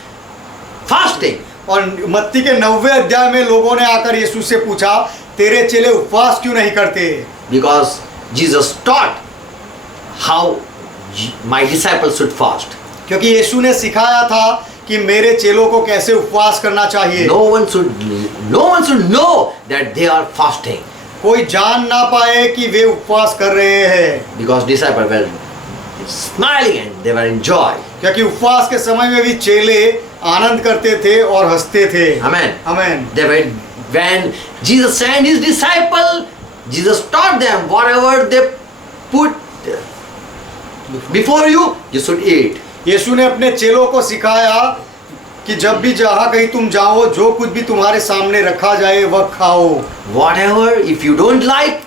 fasting? और मत्ती के 9वें अध्याय में लोगों ने आकर यीशु से पूछा, तेरे चेले उपवास क्यों नहीं करते? because Jesus taught how my disciples should fast. क्योंकि यीशु ने सिखाया था कि मेरे चेलों को कैसे उपवास करना चाहिए। No one should know that they are fasting, कोई जान ना पाए कि वे उपवास कर रहे हैं, because disciples were smiling and they were enjoying. क्योंकि उपवास के समय में भी चेले आनंद करते थे और हंसते थे। Amen. Amen. They were, when Jesus sent his disciple, Jesus taught them whatever they put before you, you should eat. यीशु ने अपने चेलों को सिखाया कि जब भी जहाँ कहीं तुम जाओ, जो कुछ भी तुम्हारे सामने रखा जाए वह खाओ। Whatever, if you don't like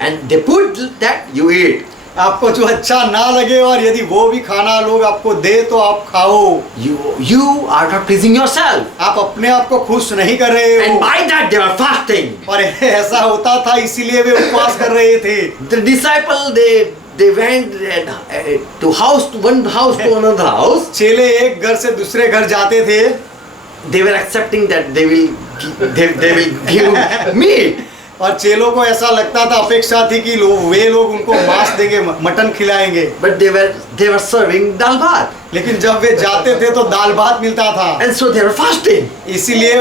and they put that, you eat. आपको जो अच्छा ना लगे और यदि वो भी खाना लोग आपको दे तो आप खाओ। You are not pleasing yourself. आप अपने आप को खुश नहीं कर रहे And हो। by that they were fasting. और ऐसा होता था, इसीलिए वे उपवास कर रहे थे। The disciple, they went to one house to another house. चेले एक घर से दूसरे घर जाते थे। They were accepting that they will give meat. और चेलों को ऐसा लगता था, अपेक्षा थी कि वे लोग उनको मांस देंगे, मटन खिलाएंगे। But they were serving dal bhat. लेकिन जब वे जाते थे तो दाल भात मिलता था। And so they were fasting. इसीलिए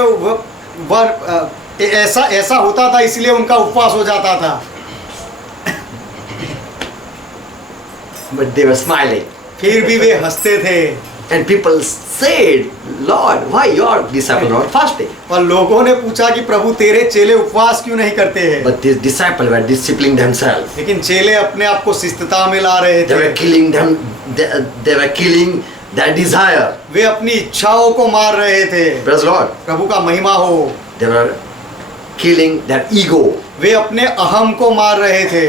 ऐसा होता था, इसीलिए उनका उपवास हो जाता था। But they were smiling. फिर भी वे हंसते थे। And people said, Lord, why your disciples are not fasting? और लोगों ने पूछा कि प्रभु तेरे चेले उपवास क्यों नहीं करते हैं? But these disciples were disciplining themselves. लेकिन चेले अपने आप को शिस्तता में ला रहे They थे। were killing them. They were killing their desire. वे अपनी इच्छाओं को मार रहे थे। Praise the Lord. प्रभु का महिमा हो। They were killing their ego. वे अपने अहम को मार रहे थे।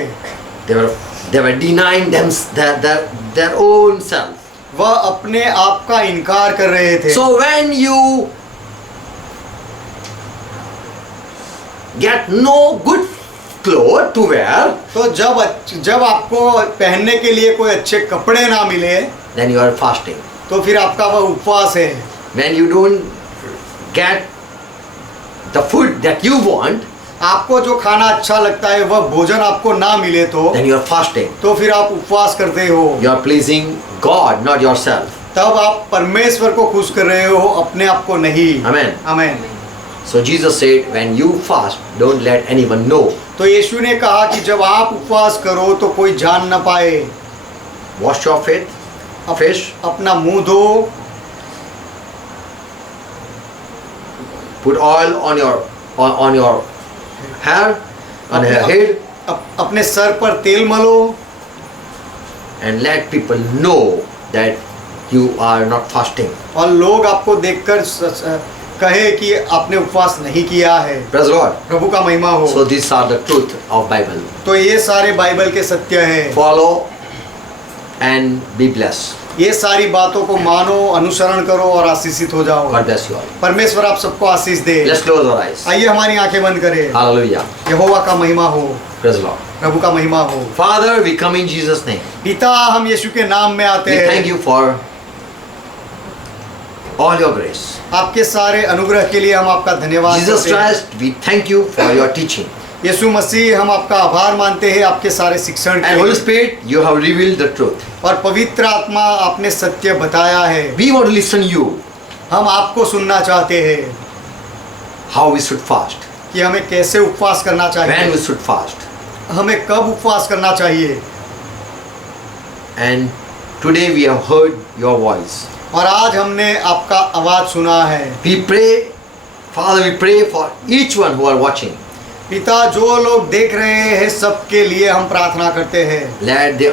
They were denying them their own self. वह अपने आप का इनकार कर रहे थे। So when you get no good clothes to wear, तो जब आपको पहनने के लिए कोई अच्छे कपड़े ना मिले, then you are fasting. तो फिर आपका वह उपवास है। When you don't get the food that you want, आपको जो खाना अच्छा लगता है वह भोजन आपको ना मिले then you are fasting. तो फिर आप उपवास करते हो। You are pleasing God, not yourself. तब आप परमेश्वर को खुश कर रहे हो, अपने आप को नहीं। Amen. Amen. So Jesus said, when you fast, don't let anyone know. तो यीशु ने कहा कि जब आप उपवास करो तो कोई जान न पाए। Wash your face. अपना मुंह धो। Put oil on your hair, on your head, अपने सर पर तेल मलो and let people know that you are not fasting. और लोग आपको देखकर कहे कि आपने उपवास नहीं किया है। Praise the Lord. प्रभु का महिमा हो। So these are the truth of Bible. तो ये सारे बाइबल के सत्य हैं। Follow and be blessed. ये सारी बातों को मानो, अनुसरण करो और आशीषित हो जाओ। God bless you all. परमेश्वर आप सबको आशीष दे। Let's close our eyes. आइए हमारी आंखें बंद करें। Hallelujah. यहोवा का महिमा हो। Praise the Lord. प्रभु का महिमा हो। Father, we come in Jesus' name. पिता, हम यीशु के नाम में आते We हैं। thank you for all your grace. आपके सारे अनुग्रह के लिए हम आपका धन्यवाद Jesus करते हैं। Christ, we thank you for your teaching. यीशु मसीह, हम आपका आभार मानते हैं आपके सारे शिक्षण के And Holy लिए। Spirit, you have revealed the truth. और पवित्र आत्मा, आपने सत्य बताया है। We want to listen you हम आपको सुनना चाहते हैं how we should fast, कि हमें कैसे उपवास करना when चाहिए, we should fast. हमें कब उपवास करना चाहिए। And today we have heard your voice. और आज हमने आपका आवाज सुना है। We pray, Father, we pray for each one who are watching. पिता, जो लोग देख रहे हैं सबके लिए हम प्रार्थना करते हैं Let they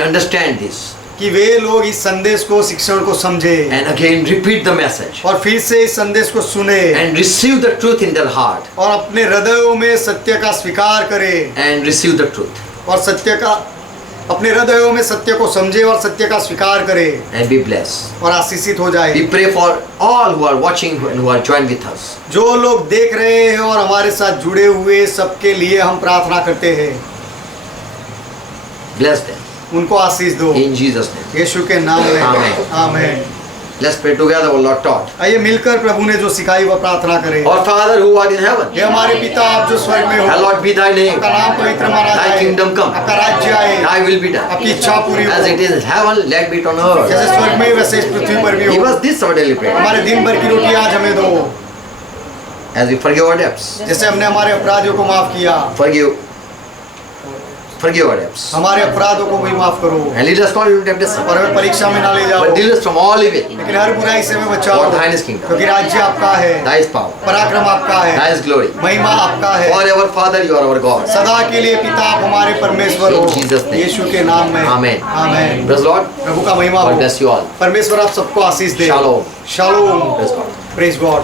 understand this. कि वे लोग इस संदेश को, शिक्षण को समझे And again repeat the message. और फिर से इस संदेश को सुने And receive the truth in their heart. और अपने हृदयों में सत्य का स्वीकार करें And receive the truth. और अपने हृदयों में सत्य को समझे और सत्य का स्वीकार करें And be blessed. और आशीषित हो जाए। We pray for all who are watching and who are joined with us. जो लोग देख रहे हैं और हमारे साथ जुड़े हुए सबके लिए हम प्रार्थना करते हैं। Bless them. उनको आशीष दो In Jesus' name. यीशु के नाम में। Amen. आमीन। Let's pray together, O Lord taught. आइए मिलकर प्रभु ने जो सिखाई वह प्रार्थना करें। Our Father who art in heaven, हे हमारे पिता आप जो स्वर्ग में हो, hallowed be thy name. आपका नाम पवित्र माना Thy जाए, kingdom come. आपका राज्य आए, Thy will be done. आपकी इच्छा पूरी As हो, it is in heaven, let be it on earth. जैसे स्वर्ग में वैसे इस पृथ्वी पर भी Give हो। us this our daily bread. हमारे दिन भर की रोटी आज हमें दो, As we forgive our debts. जैसे हमने हमारे अपराधियों को माफ किया, Forgive our debts. हमारे अपराधों को भी माफ करो, And lead us not into temptation, और हमें परीक्षा में ना ले जाओ, but deliver us from all evil. लेकिन हर बुराई से हमें बचाओ, For thine is kingdom, क्योंकि राज्य आपका है, thy is power, पराक्रम आपका है, thy is glory. महिमा आपका है, Forever, Father, you are our God. सदा के लिए पिता आप हमारे परमेश्वर हो, In Jesus' name. यीशु के नाम में Amen. Amen. Praise the Lord. प्रभु का महिमा God हो, bless you all. परमेश्वर आप सबको आशीष दे। Shalom. Shalom, Praise God. Praise God.